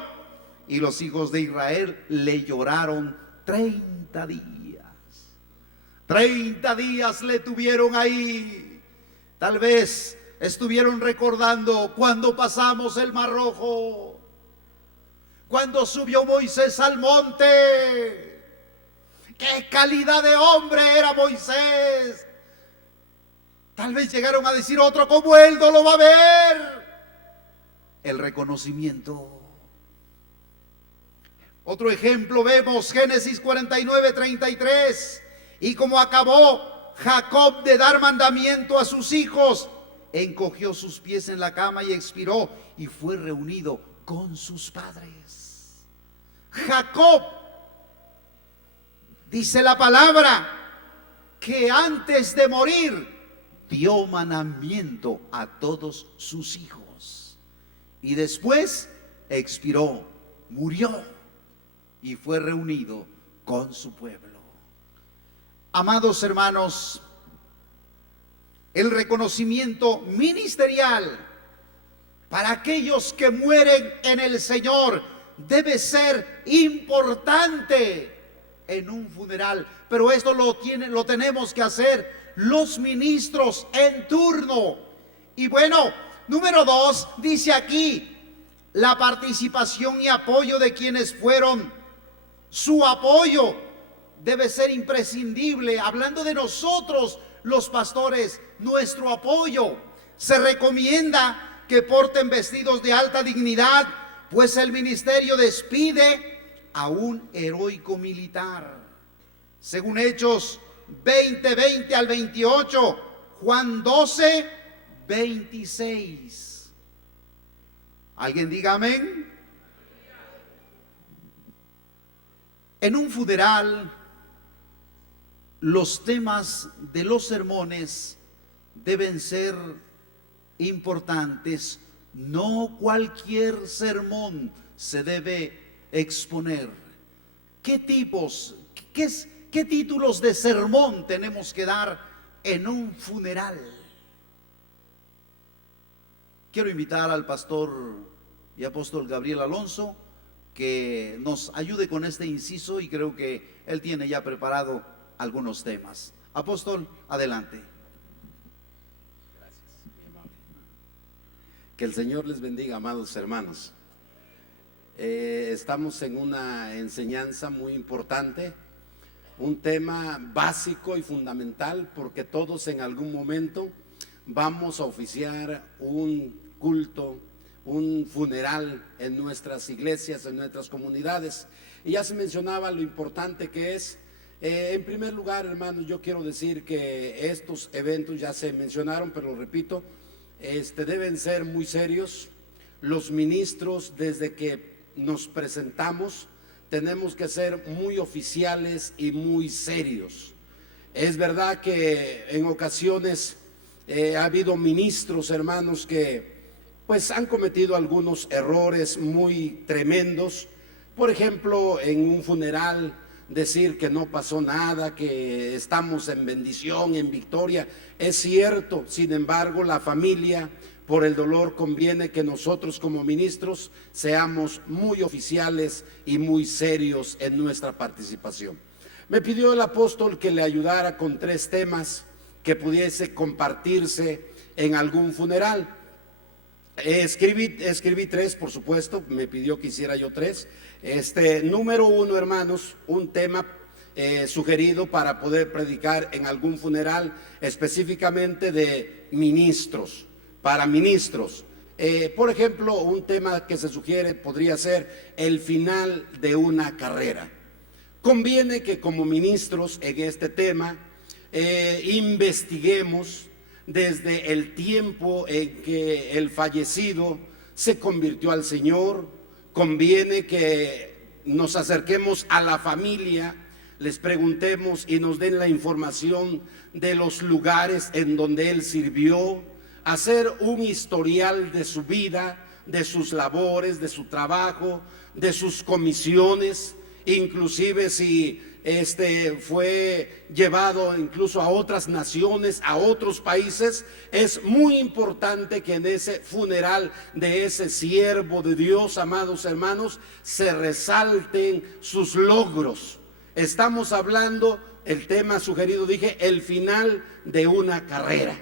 y los hijos de Israel le lloraron 30 días. 30 días le tuvieron ahí. Tal vez estuvieron recordando cuando pasamos el Mar Rojo, cuando subió Moisés al monte. ¡Qué calidad de hombre era Moisés! Tal vez llegaron a decir: otro como él no lo va a ver. El reconocimiento. Otro ejemplo vemos, Génesis 49:33. Y como acabó Jacob de dar mandamiento a sus hijos, encogió sus pies en la cama y expiró, y fue reunido con sus padres. Jacob, dice la palabra, que antes de morir dio mandamiento a todos sus hijos, y después expiró, murió, y fue reunido con su pueblo. Amados hermanos, el reconocimiento ministerial para aquellos que mueren en el Señor debe ser importante en un funeral, pero esto lo tenemos que hacer los ministros en turno. Y bueno, número 2, dice aquí, la participación y apoyo de quienes fueron. Su apoyo debe ser imprescindible. Hablando de nosotros, los pastores, nuestro apoyo. Se recomienda que porten vestidos de alta dignidad, pues el ministerio despide a un heroico militar. Según Hechos 20:20 al 28, Juan 12:26. ¿Alguien diga amén? En un funeral, los temas de los sermones deben ser importantes. No cualquier sermón se debe exponer. ¿Qué tipos, qué títulos de sermón tenemos que dar en un funeral? Quiero invitar al pastor y apóstol Gabriel Alonso que nos ayude con este inciso, y creo que él tiene ya preparado algunos temas. Apóstol, adelante. Gracias, mi amable. Que el Señor les bendiga, amados hermanos. Estamos en una enseñanza muy importante, un tema básico y fundamental, porque todos en algún momento vamos a oficiar un culto, un funeral en nuestras iglesias, en nuestras comunidades. Y ya se mencionaba lo importante que es. En primer lugar, hermanos, yo quiero decir que estos eventos ya se mencionaron, pero lo repito, deben ser muy serios. Los ministros, desde que nos presentamos, tenemos que ser muy oficiales y muy serios. Es verdad que en ocasiones ha habido ministros, hermanos, que pues han cometido algunos errores muy tremendos. Por ejemplo, en un funeral decir que no pasó nada, que estamos en bendición, en victoria. Es cierto, sin embargo, la familia, por el dolor, conviene que nosotros como ministros seamos muy oficiales y muy serios en nuestra participación. Me pidió el apóstol que le ayudara con 3 temas que pudiese compartirse en algún funeral. Escribí 3, por supuesto, me pidió que hiciera yo 3. Número 1, hermanos, un tema sugerido para poder predicar en algún funeral, específicamente de ministros, para ministros. Por ejemplo, un tema que se sugiere podría ser el final de una carrera. Conviene que como ministros en este tema investiguemos desde el tiempo en que el fallecido se convirtió al Señor. Conviene que nos acerquemos a la familia, les preguntemos y nos den la información de los lugares en donde él sirvió, hacer un historial de su vida, de sus labores, de su trabajo, de sus comisiones, inclusive si fue llevado incluso a otras naciones, a otros países. Es muy importante que en ese funeral de ese siervo de Dios, amados hermanos, se resalten sus logros. Estamos hablando, el tema sugerido, dije, el final de una carrera.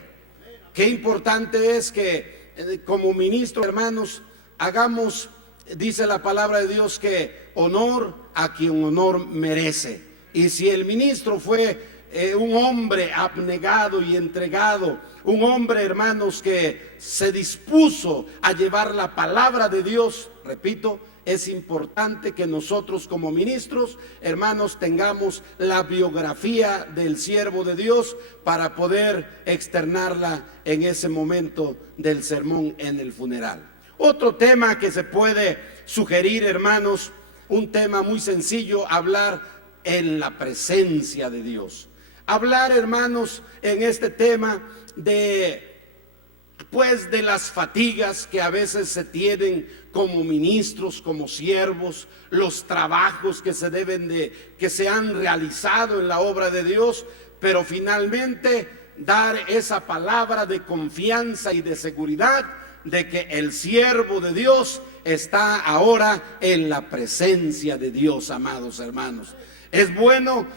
Qué importante es que como ministro, hermanos, hagamos, dice la palabra de Dios, que honor a quien honor merece. Y si el ministro fue un hombre abnegado y entregado, un hombre, hermanos, que se dispuso a llevar la palabra de Dios, repito, es importante que nosotros como ministros, hermanos, tengamos la biografía del siervo de Dios para poder externarla en ese momento del sermón en el funeral. Otro tema que se puede sugerir, hermanos, un tema muy sencillo, hablar en la presencia de Dios. Hablar, hermanos, en este tema de las fatigas que a veces se tienen como ministros, como siervos, los trabajos que se han realizado en la obra de Dios, pero finalmente dar esa palabra de confianza y de seguridad de que el siervo de Dios está ahora en la presencia de Dios, amados hermanos. Es bueno,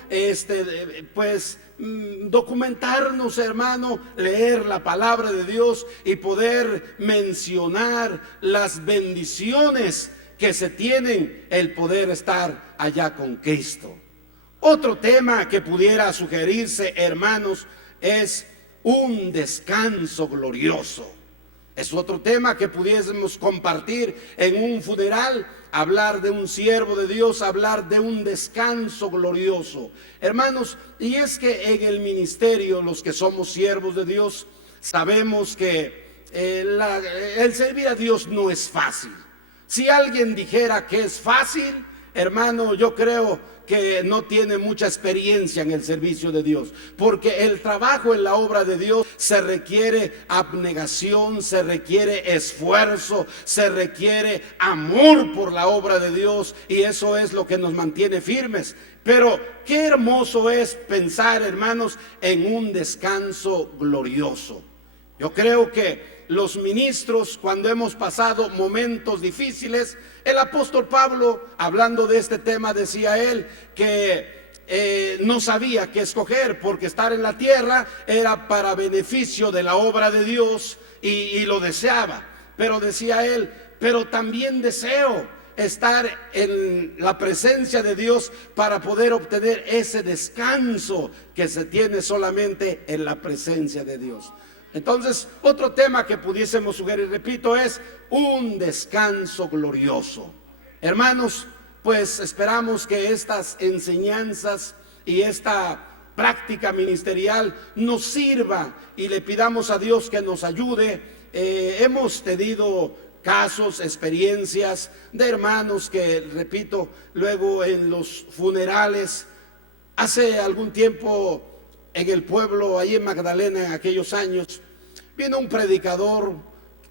documentarnos, hermano, leer la palabra de Dios y poder mencionar las bendiciones que se tienen el poder estar allá con Cristo. Otro tema que pudiera sugerirse, hermanos, es un descanso glorioso. Es otro tema que pudiésemos compartir en un funeral, hablar de un siervo de Dios, hablar de un descanso glorioso. Hermanos, y es que en el ministerio, los que somos siervos de Dios, sabemos que el servir a Dios no es fácil. Si alguien dijera que es fácil, hermano, yo creo que no tiene mucha experiencia en el servicio de Dios, porque el trabajo en la obra de Dios se requiere abnegación, se requiere esfuerzo, se requiere amor por la obra de Dios, y eso es lo que nos mantiene firmes. Pero qué hermoso es pensar, hermanos, en un descanso glorioso. Yo creo que los ministros, cuando hemos pasado momentos difíciles, el apóstol Pablo, hablando de este tema, decía él que no sabía qué escoger, porque estar en la tierra era para beneficio de la obra de Dios y lo deseaba. Pero decía él, pero también deseo estar en la presencia de Dios para poder obtener ese descanso que se tiene solamente en la presencia de Dios. Entonces, otro tema que pudiésemos sugerir, repito, es un descanso glorioso. Hermanos, pues esperamos que estas enseñanzas y esta práctica ministerial nos sirva, y le pidamos a Dios que nos ayude hemos tenido casos, experiencias de hermanos que, repito, luego en los funerales, hace algún tiempo en el pueblo, ahí en Magdalena, en aquellos años, vino un predicador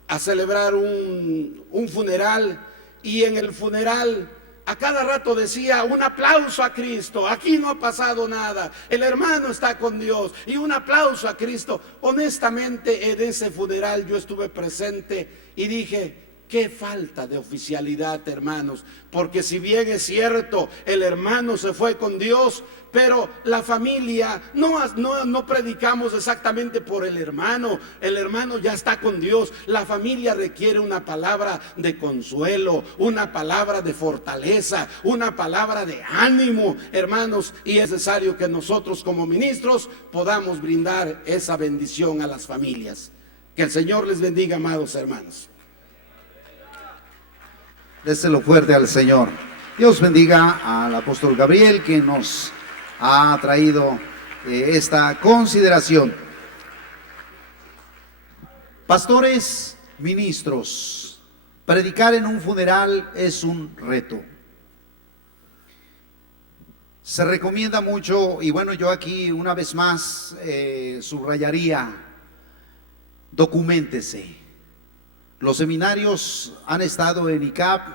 a celebrar un funeral, y en el funeral a cada rato decía: un aplauso a Cristo, aquí no ha pasado nada, el hermano está con Dios, y un aplauso a Cristo. Honestamente, en ese funeral yo estuve presente y dije: qué falta de oficialidad, hermanos, porque si bien es cierto, el hermano se fue con Dios, pero la familia, no predicamos exactamente por el hermano ya está con Dios. La familia requiere una palabra de consuelo, una palabra de fortaleza, una palabra de ánimo, hermanos, y es necesario que nosotros como ministros podamos brindar esa bendición a las familias. Que el Señor les bendiga, amados hermanos. Déselo fuerte al Señor. Dios bendiga al apóstol Gabriel, que nos ha traído esta consideración. Pastores, ministros, predicar en un funeral es un reto. Se recomienda mucho, y bueno, yo aquí una vez más subrayaría: documéntese. Los seminarios han estado en ICAP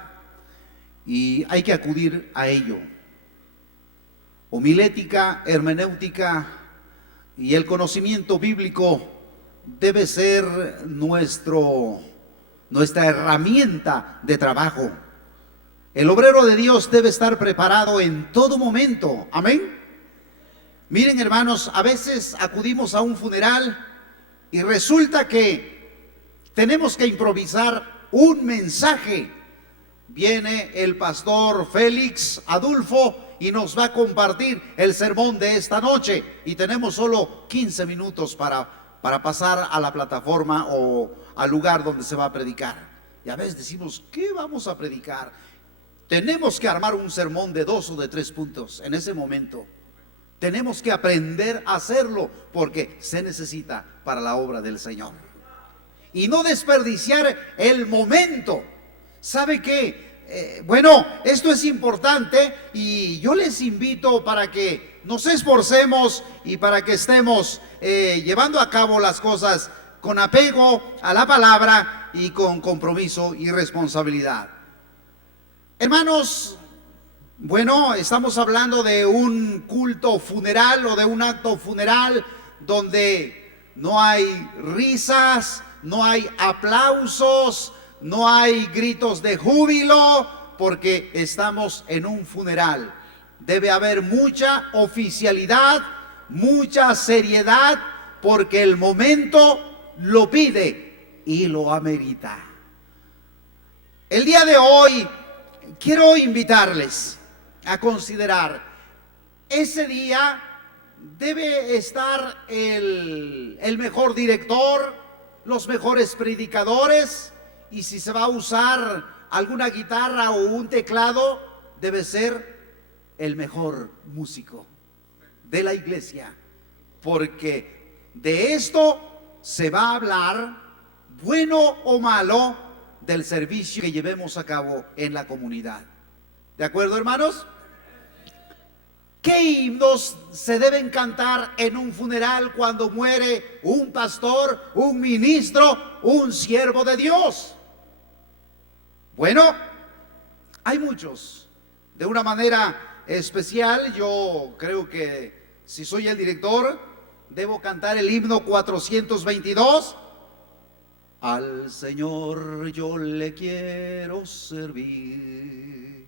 y hay que acudir a ello. Homilética, hermenéutica y el conocimiento bíblico debe ser nuestra herramienta de trabajo. El obrero de Dios debe estar preparado en todo momento. Amén. Miren, hermanos, a veces acudimos a un funeral y resulta que tenemos que improvisar un mensaje. Viene el pastor Félix Adulfo y nos va a compartir el sermón de esta noche, y tenemos solo 15 minutos para pasar a la plataforma o al lugar donde se va a predicar. Y a veces decimos: ¿qué vamos a predicar? Tenemos que armar un sermón de 2 o de 3 puntos en ese momento. Tenemos que aprender a hacerlo, porque se necesita para la obra del Señor. Y no desperdiciar el momento. ¿Sabe qué? Bueno, esto es importante, y yo les invito para que nos esforcemos y para que estemos llevando a cabo las cosas con apego a la palabra y con compromiso y responsabilidad. Hermanos, bueno, estamos hablando de un culto funeral o de un acto funeral donde no hay risas, no hay aplausos, no hay gritos de júbilo, porque estamos en un funeral. Debe haber mucha oficialidad, mucha seriedad, porque el momento lo pide y lo amerita. El día de hoy quiero invitarles a considerar: ese día debe estar el mejor director, los mejores predicadores, y si se va a usar alguna guitarra o un teclado, debe ser el mejor músico de la iglesia, porque de esto se va a hablar, bueno o malo, del servicio que llevemos a cabo en la comunidad. ¿De acuerdo, hermanos? ¿Qué himnos se deben cantar en un funeral cuando muere un pastor, un ministro, un siervo de Dios? Bueno, hay muchos. De una manera especial, yo creo que si soy el director, debo cantar el himno 422. Al Señor yo le quiero servir.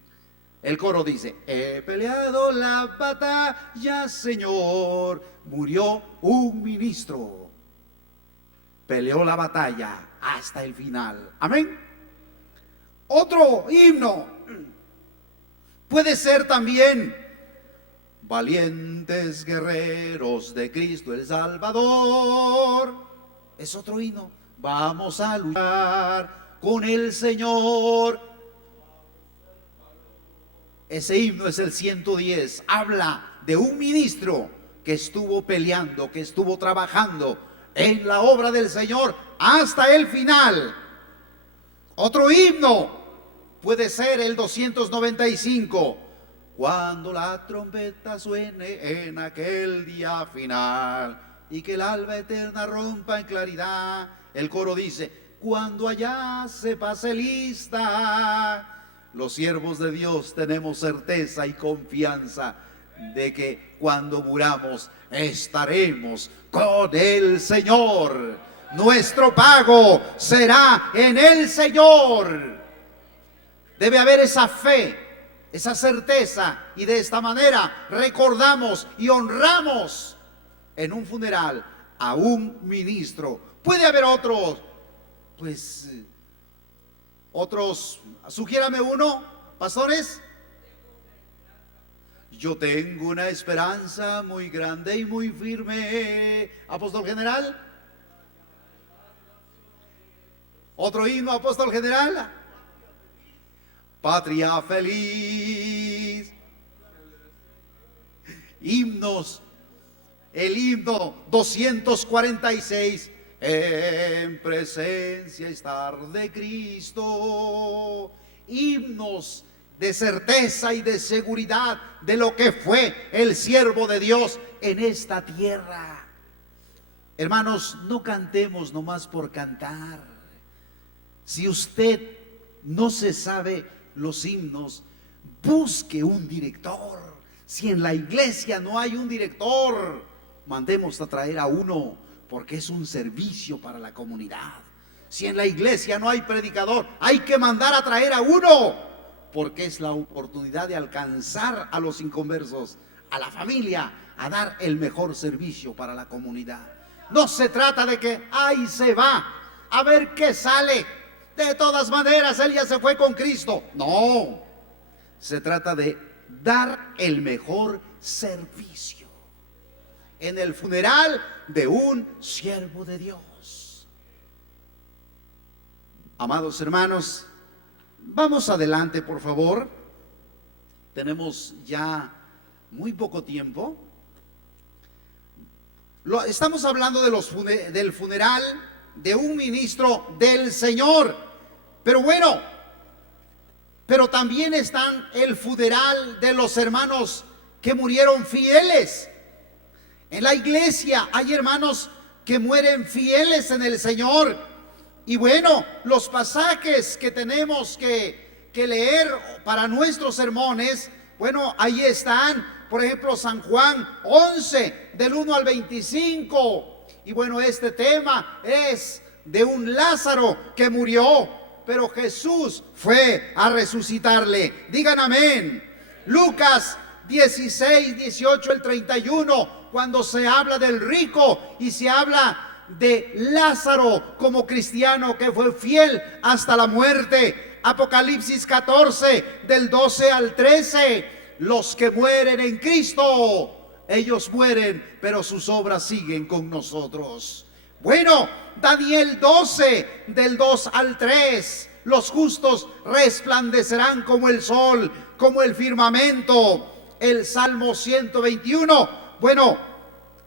El coro dice: he peleado la batalla, Señor. Murió un ministro, peleó la batalla hasta el final. Amén. Otro himno puede ser también: valientes guerreros de Cristo el Salvador. Es otro himno. Vamos a luchar con el Señor. Ese himno es el 110. Habla de un ministro que estuvo peleando, que estuvo trabajando en la obra del Señor hasta el final. Otro himno puede ser el 295. Cuando la trompeta suene en aquel día final y que el alba eterna rompa en claridad. El coro dice: cuando allá se pase lista. Los siervos de Dios tenemos certeza y confianza de que cuando muramos estaremos con el Señor. Nuestro pago será en el Señor. Debe haber esa fe, esa certeza, y de esta manera recordamos y honramos en un funeral a un ministro. Puede haber otros, sugiérame uno, pastores. Yo tengo una esperanza muy grande y muy firme. Apóstol general. Otro himno, apóstol general. Patria feliz. Himnos. El himno 246. En presencia estar de Cristo. Himnos de certeza y de seguridad de lo que fue el siervo de Dios en esta tierra. Hermanos, no cantemos nomás por cantar. Si usted no se sabe los himnos, busque un director. Si en la iglesia no hay un director, mandemos a traer a uno, porque es un servicio para la comunidad. Si en la iglesia no hay predicador, hay que mandar a traer a uno, porque es la oportunidad de alcanzar a los inconversos, a la familia, a dar el mejor servicio para la comunidad. No se trata de que ahí se va, a ver qué sale. De todas maneras, él ya se fue con Cristo. No, se trata de dar el mejor servicio en el funeral de un siervo de Dios. Amados hermanos, vamos adelante, por favor. Tenemos ya muy poco tiempo. Estamos hablando de del funeral de un ministro del Señor. Pero bueno, pero también están el funeral de los hermanos que murieron fieles. En la iglesia hay hermanos que mueren fieles en el Señor. Y bueno, los pasajes que tenemos que leer para nuestros sermones, bueno, ahí están. Por ejemplo, San Juan 11, del 1 al 25. Y bueno, este tema es de un Lázaro que murió, pero Jesús fue a resucitarle. Digan amén. Lucas 16, 18, el 31, cuando se habla del rico y se habla de Lázaro como cristiano que fue fiel hasta la muerte. Apocalipsis 14, del 12 al 13, los que mueren en Cristo, ellos mueren, pero sus obras siguen con nosotros. Bueno, Daniel 12, del 2 al 3, los justos resplandecerán como el sol, como el firmamento. El Salmo 121, bueno,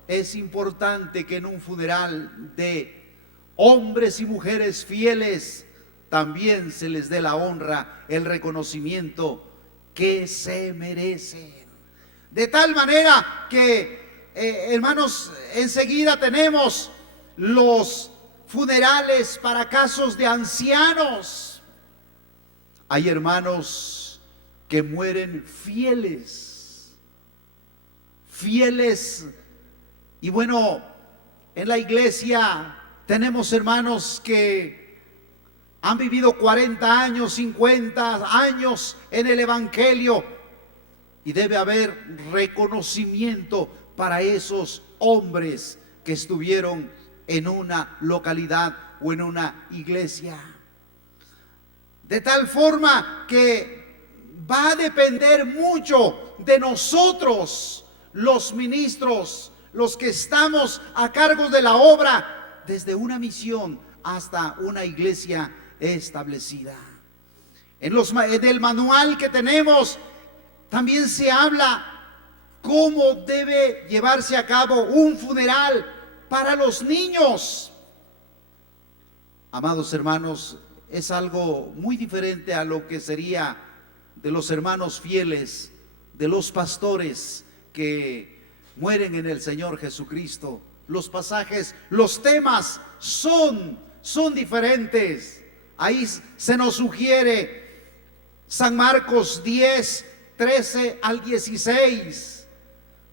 es importante que en un funeral de hombres y mujeres fieles también se les dé la honra, el reconocimiento que se merecen. De tal manera que, hermanos, enseguida tenemos los funerales para casos de ancianos. Hay hermanos que mueren fieles, y bueno, en la iglesia tenemos hermanos que han vivido 40 años, 50 años en el evangelio, y debe haber reconocimiento para esos hombres que estuvieron en una localidad o en una iglesia. De tal forma que va a depender mucho de nosotros, los ministros, los que estamos a cargo de la obra, desde una misión hasta una iglesia establecida. En el manual que tenemos también se habla cómo debe llevarse a cabo un funeral para los niños. Amados hermanos, es algo muy diferente a lo que sería de los hermanos fieles, de los pastores que mueren en el Señor Jesucristo. Los pasajes, los temas son diferentes. Ahí se nos sugiere San Marcos 10, 13 al 16,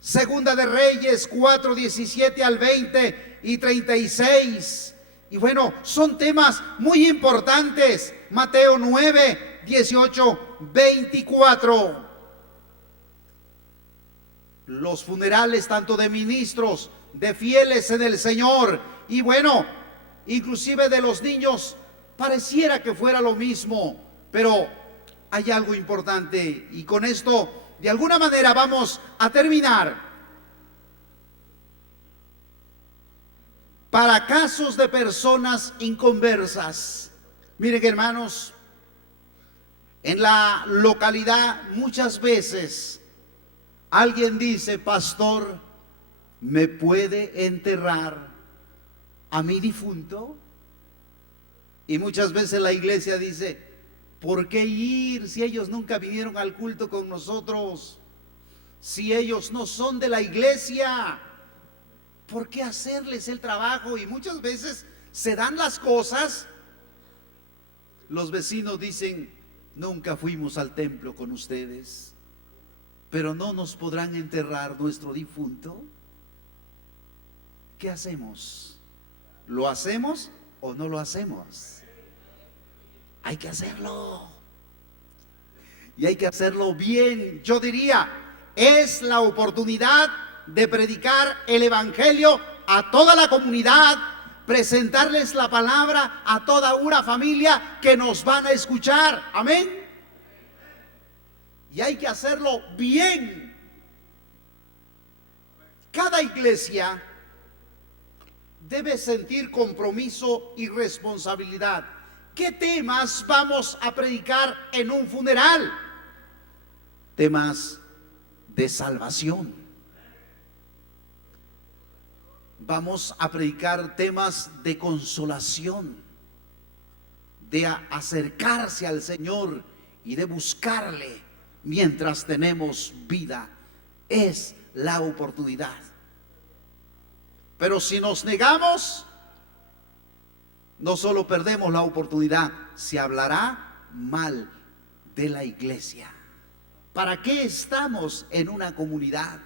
Segunda de Reyes 4, 17 al 20 y 36. Y bueno, son temas muy importantes. Mateo 9, 18, 24. Los funerales tanto de ministros, de fieles en el Señor, y bueno, inclusive de los niños, pareciera que fuera lo mismo, pero hay algo importante, y con esto de alguna manera vamos a terminar. Para casos de personas inconversas, miren hermanos, en la localidad muchas veces alguien dice: pastor, ¿me puede enterrar a mi difunto? Y muchas veces la iglesia dice: ¿por qué ir si ellos nunca vinieron al culto con nosotros? Si ellos no son de la iglesia, ¿por qué hacerles el trabajo? Y muchas veces se dan las cosas. Los vecinos dicen: nunca fuimos al templo con ustedes, pero no nos podrán enterrar nuestro difunto. ¿Qué hacemos? ¿Lo hacemos o no lo hacemos? Hay que hacerlo. Y hay que hacerlo bien. Yo diría, es la oportunidad de predicar el evangelio a toda la comunidad, presentarles la palabra a toda una familia que nos van a escuchar. Amén. Y hay que hacerlo bien. Cada iglesia debe sentir compromiso y responsabilidad. ¿Qué temas vamos a predicar en un funeral? Temas de salvación. Vamos a predicar temas de consolación, de acercarse al Señor y de buscarle mientras tenemos vida. Es la oportunidad. Pero si nos negamos, no solo perdemos la oportunidad, se hablará mal de la iglesia. ¿Para qué estamos en una comunidad?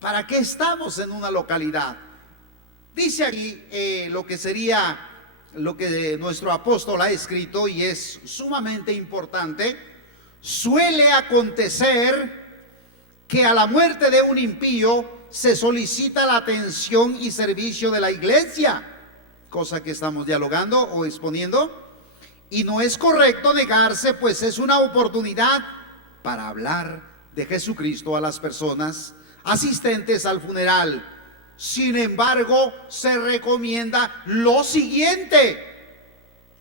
¿Para qué estamos en una localidad? Dice aquí lo que sería lo que nuestro apóstol ha escrito, y es sumamente importante. Suele acontecer que a la muerte de un impío se solicita la atención y servicio de la iglesia, cosa que estamos dialogando o exponiendo, y no es correcto negarse, pues es una oportunidad para hablar de Jesucristo a las personas asistentes al funeral. Sin embargo, se recomienda lo siguiente: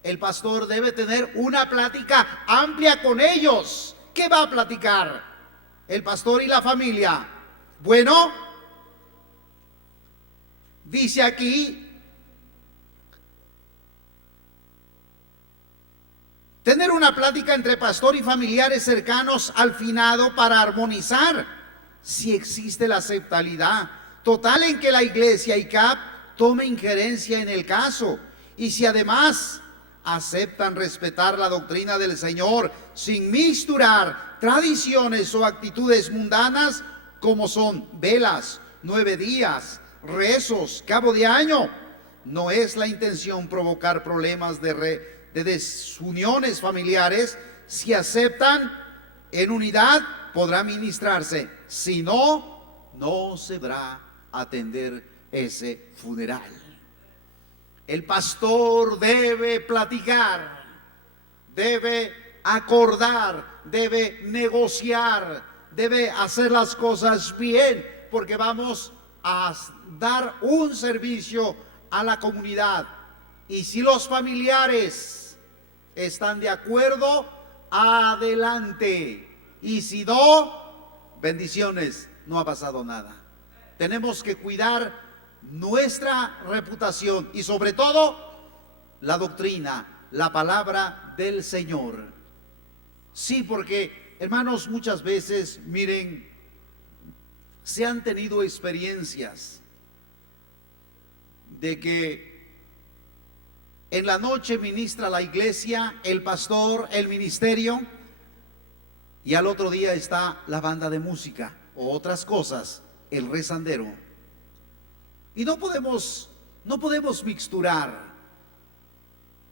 el pastor debe tener una plática amplia con ellos. ¿Qué va a platicar el pastor y la familia? Bueno, dice aquí: tener una plática entre pastor y familiares cercanos al finado para armonizar si existe la aceptabilidad total en que la iglesia y CAP tome injerencia en el caso, y si además aceptan respetar la doctrina del Señor sin misturar tradiciones o actitudes mundanas como son velas, 9 días, rezos, cabo de año. No es la intención provocar problemas de desuniones familiares. Si aceptan en unidad, podrá ministrarse. Si no, no se va a atender ese funeral. El pastor debe platicar, debe acordar, debe negociar, debe hacer las cosas bien, porque vamos a dar un servicio a la comunidad. Y si los familiares están de acuerdo, adelante. Y si no, bendiciones, no ha pasado nada. tenemos que cuidar nuestra reputación y sobre todo la doctrina, la palabra del Señor. Sí, porque hermanos, muchas veces, miren, se han tenido experiencias de que en la noche ministra la iglesia, el pastor, el ministerio, y al otro día está la banda de música o otras cosas, el rezandero. Y no podemos mixturar.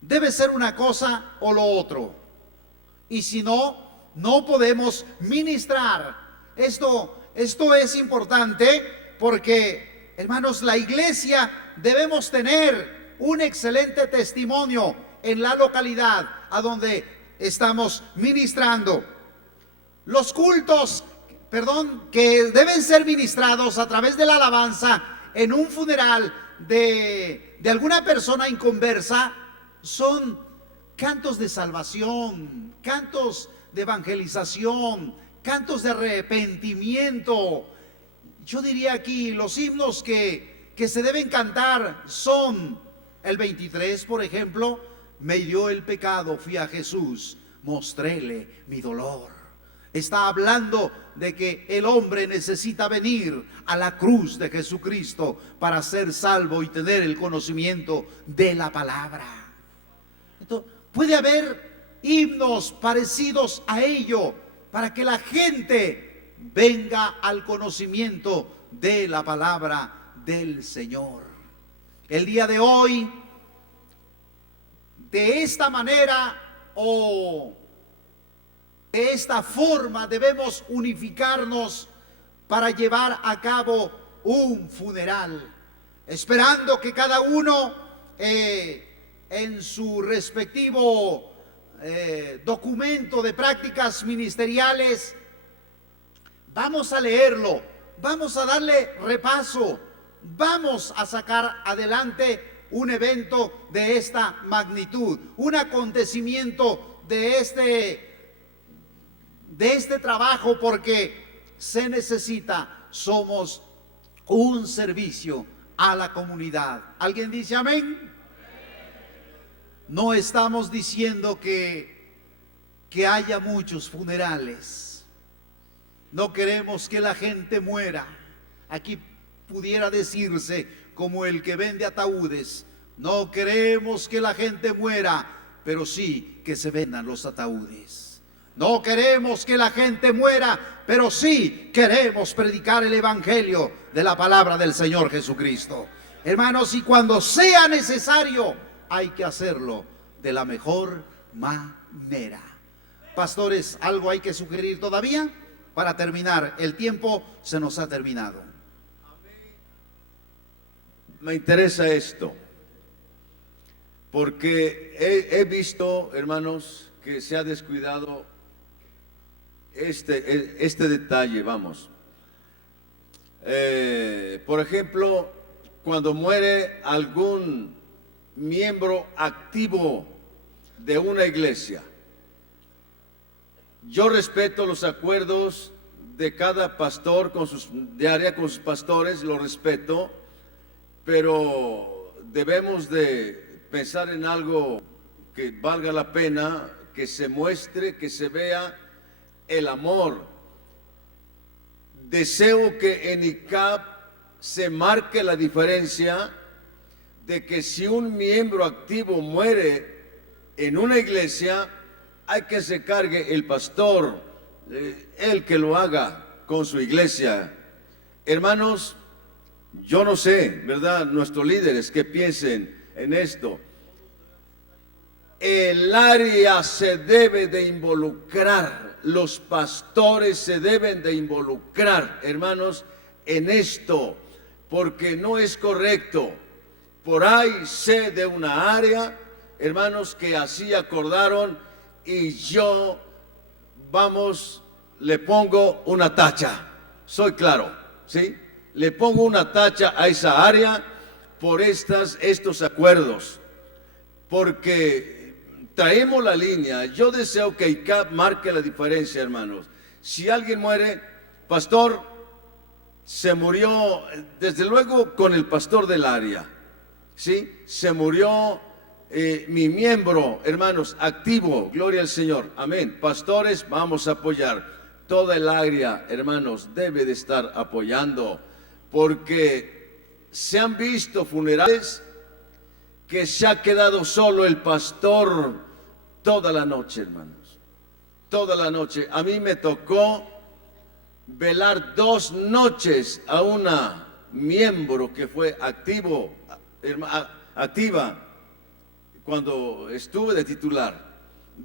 Debe ser una cosa o lo otro. Y si no, no podemos ministrar. Esto es importante porque, hermanos, la iglesia debemos tener un excelente testimonio en la localidad a donde estamos ministrando. Los cultos, que deben ser ministrados a través de la alabanza en un funeral de alguna persona inconversa, son cantos de salvación, cantos de evangelización, cantos de arrepentimiento. Yo diría aquí, los himnos que se deben cantar son el 23, por ejemplo: me hirió el pecado, fui a Jesús, mostréle mi dolor. Está hablando de que el hombre necesita venir a la cruz de Jesucristo para ser salvo y tener el conocimiento de la palabra. Entonces, puede haber himnos parecidos a ello para que la gente venga al conocimiento de la palabra del Señor. El día de hoy, de esta manera o de esta forma, debemos unificarnos para llevar a cabo un funeral, esperando que cada uno en su respectivo documento de prácticas ministeriales, vamos a leerlo, vamos a darle repaso, vamos a sacar adelante un evento de esta magnitud, un acontecimiento de este trabajo, porque se necesita. Somos un servicio a la comunidad. ¿Alguien dice amén? No estamos diciendo que haya muchos funerales. No queremos que la gente muera. Aquí pudiera decirse como el que vende ataúdes: no queremos que la gente muera, pero sí que se vendan los ataúdes. No queremos que la gente muera, pero sí queremos predicar el evangelio de la palabra del Señor Jesucristo. Hermanos, y cuando sea necesario, hay que hacerlo de la mejor manera. Pastores, ¿algo hay que sugerir todavía? Para terminar, el tiempo se nos ha terminado. Me interesa esto, porque he visto, hermanos, que se ha descuidado este detalle, vamos. Por ejemplo, cuando muere algún miembro activo de una iglesia, yo respeto los acuerdos de cada pastor de área con sus pastores, lo respeto, pero debemos de pensar en algo que valga la pena, que se muestre, que se vea el amor. Deseo que en ICAP se marque la diferencia de que si un miembro activo muere en una iglesia, hay que se cargue el pastor, el que lo haga con su iglesia. Hermanos, yo no sé, ¿verdad?, nuestros líderes que piensen en esto. El área se debe de involucrar, los pastores se deben de involucrar, hermanos, en esto, porque no es correcto. Por ahí sé de una área, hermanos, que así acordaron, y yo, vamos, le pongo una tacha, soy claro, ¿sí? Le pongo una tacha a esa área por estos acuerdos, porque traemos la línea. Yo deseo que ICAP marque la diferencia, hermanos. Si alguien muere, pastor, se murió, desde luego, con el pastor del área, ¿sí? Se murió mi miembro, hermanos, activo, gloria al Señor, amén. Pastores, vamos a apoyar. Toda el área, hermanos, debe de estar apoyando, porque se han visto funerales que se ha quedado solo el pastor toda la noche, hermanos, toda la noche. A mí me tocó velar 2 noches a una miembro que fue activa cuando estuve de titular.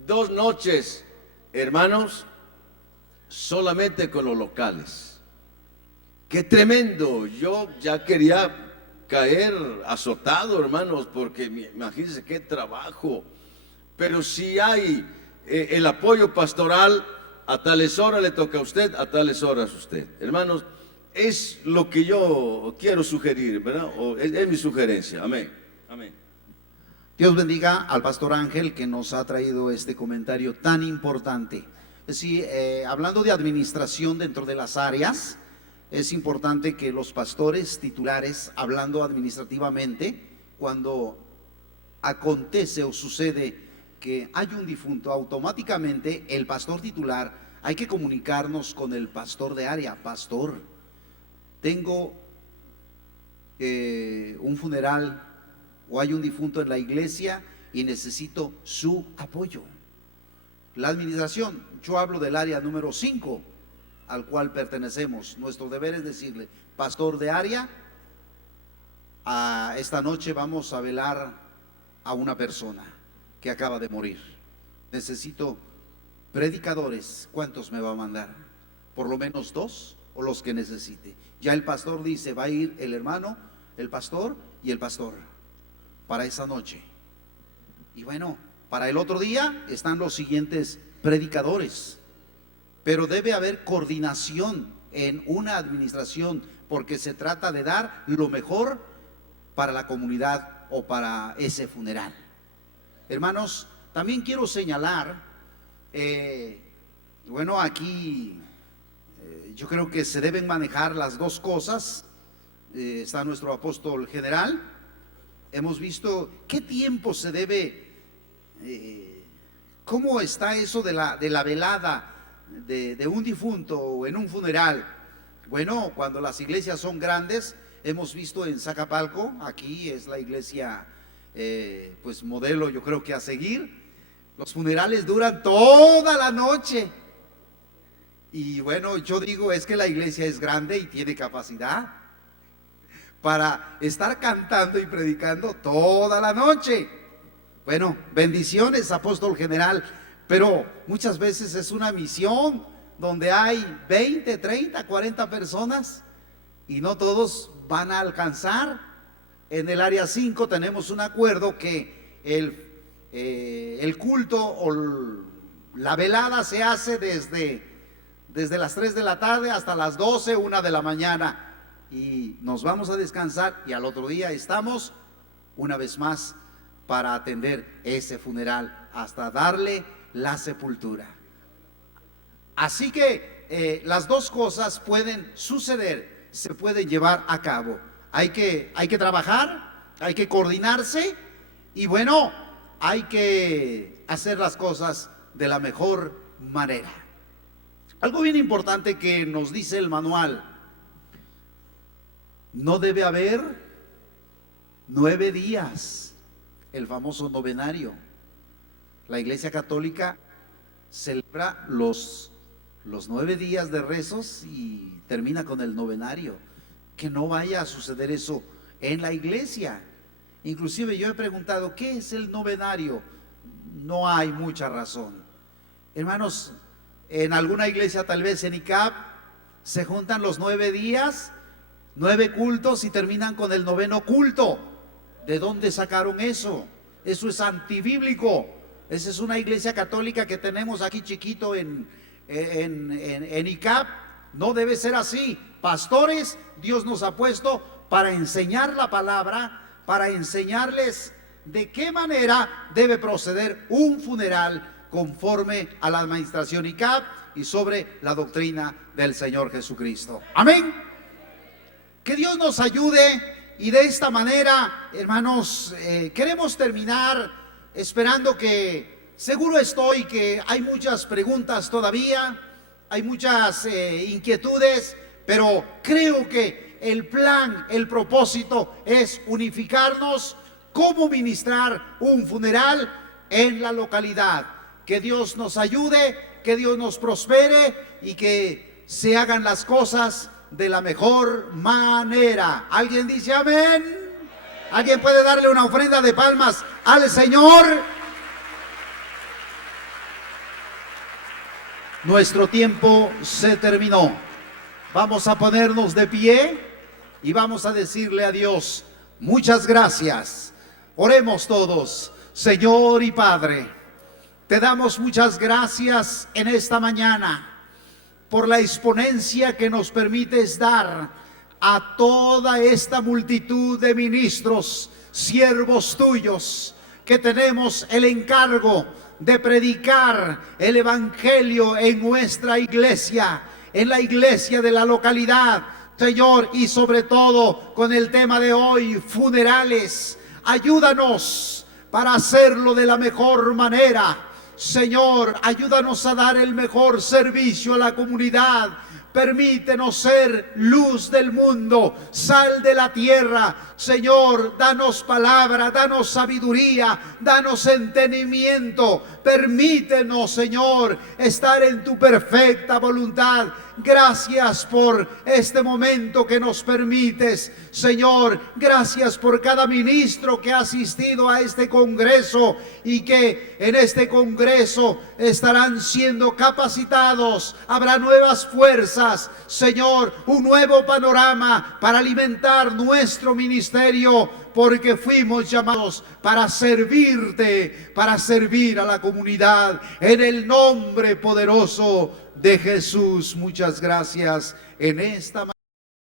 2 noches, hermanos, solamente con los locales. Qué tremendo. Yo ya quería caer azotado, hermanos, porque imagínense qué trabajo. Pero si hay el apoyo pastoral, a tales horas le toca a usted, a tales horas a usted. Hermanos, es lo que yo quiero sugerir, ¿verdad? Es mi sugerencia. Amén. Amén. Dios bendiga al pastor Ángel, que nos ha traído este comentario tan importante. Sí, hablando de administración dentro de las áreas, es importante que los pastores titulares, hablando administrativamente, cuando acontece o sucede que hay un difunto, automáticamente el pastor titular, hay que comunicarnos con el pastor de área. Pastor, tengo un funeral o hay un difunto en la iglesia y necesito su apoyo. La administración, yo hablo del área número 5 al cual pertenecemos. Nuestro deber es decirle, pastor de área, esta noche vamos a velar a una persona que acaba de morir. Necesito predicadores. ¿Cuántos me va a mandar? Por lo menos 2 o los que necesite. Ya el pastor dice, va a ir el hermano, el pastor y el pastor para esa noche. Y bueno, para el otro día están los siguientes predicadores. Pero debe haber coordinación en una administración, porque se trata de dar lo mejor para la comunidad o para ese funeral. Hermanos, también quiero señalar, bueno, aquí yo creo que se deben manejar las 2 cosas. Está nuestro apóstol general. Hemos visto qué tiempo se debe, cómo está eso de la velada de un difunto o en un funeral. Bueno, cuando las iglesias son grandes, hemos visto en Zacapalco, aquí es la iglesia pues modelo, yo creo que a seguir. Los funerales duran toda la noche. Y bueno, yo digo, es que la iglesia es grande y tiene capacidad para estar cantando y predicando toda la noche. Bueno, bendiciones, apóstol general, pero muchas veces es una misión donde hay 20, 30, 40 personas y no todos van a alcanzar. En el área 5 tenemos un acuerdo que el culto o la velada se hace desde las 3 de la tarde hasta las 12, 1 de la mañana. Y nos vamos a descansar y al otro día estamos una vez más para atender ese funeral hasta darle la sepultura. Así que las 2 cosas pueden suceder, se pueden llevar a cabo. Hay que trabajar, hay que coordinarse y bueno, hay que hacer las cosas de la mejor manera. Algo bien importante que nos dice el manual: no debe haber 9 días, el famoso novenario. La Iglesia Católica celebra los 9 días de rezos y termina con el novenario. Que no vaya a suceder eso en la iglesia. Inclusive yo he preguntado, ¿qué es el novenario? No hay mucha razón. Hermanos, en alguna iglesia, tal vez en ICAP, se juntan los 9 días, 9 cultos y terminan con el 9º culto. ¿De dónde sacaron eso? Eso es antibíblico. Esa es una iglesia católica que tenemos aquí chiquito en ICAP. No debe ser así. Pastores, Dios nos ha puesto para enseñar la palabra, para enseñarles de qué manera debe proceder un funeral conforme a la administración ICAP y sobre la doctrina del Señor Jesucristo. Amén. Que Dios nos ayude y de esta manera, hermanos, queremos terminar esperando que, seguro estoy que hay muchas preguntas todavía, hay muchas inquietudes, pero creo que el plan, el propósito es unificarnos, cómo ministrar un funeral en la localidad. Que Dios nos ayude, que Dios nos prospere y que se hagan las cosas de la mejor manera. ¿Alguien dice amén? ¿Alguien puede darle una ofrenda de palmas al Señor? Nuestro tiempo se terminó. Vamos a ponernos de pie y vamos a decirle a Dios, muchas gracias. Oremos todos. Señor y Padre, te damos muchas gracias en esta mañana por la exponencia que nos permites dar a toda esta multitud de ministros, siervos tuyos, que tenemos el encargo de predicar el evangelio en nuestra iglesia, en la iglesia de la localidad, Señor, y sobre todo con el tema de hoy, funerales. Ayúdanos para hacerlo de la mejor manera. Señor, ayúdanos a dar el mejor servicio a la comunidad. Permítenos ser luz del mundo, sal de la tierra. Señor, danos palabra, danos sabiduría, danos entendimiento. Permítenos, Señor, estar en tu perfecta voluntad. Gracias por este momento que nos permites, Señor. Gracias por cada ministro que ha asistido a este congreso y que en este congreso estarán siendo capacitados. Habrá nuevas fuerzas, Señor, un nuevo panorama para alimentar nuestro ministerio, porque fuimos llamados para servirte, para servir a la comunidad. En el nombre poderoso de Jesús, muchas gracias en esta mañana.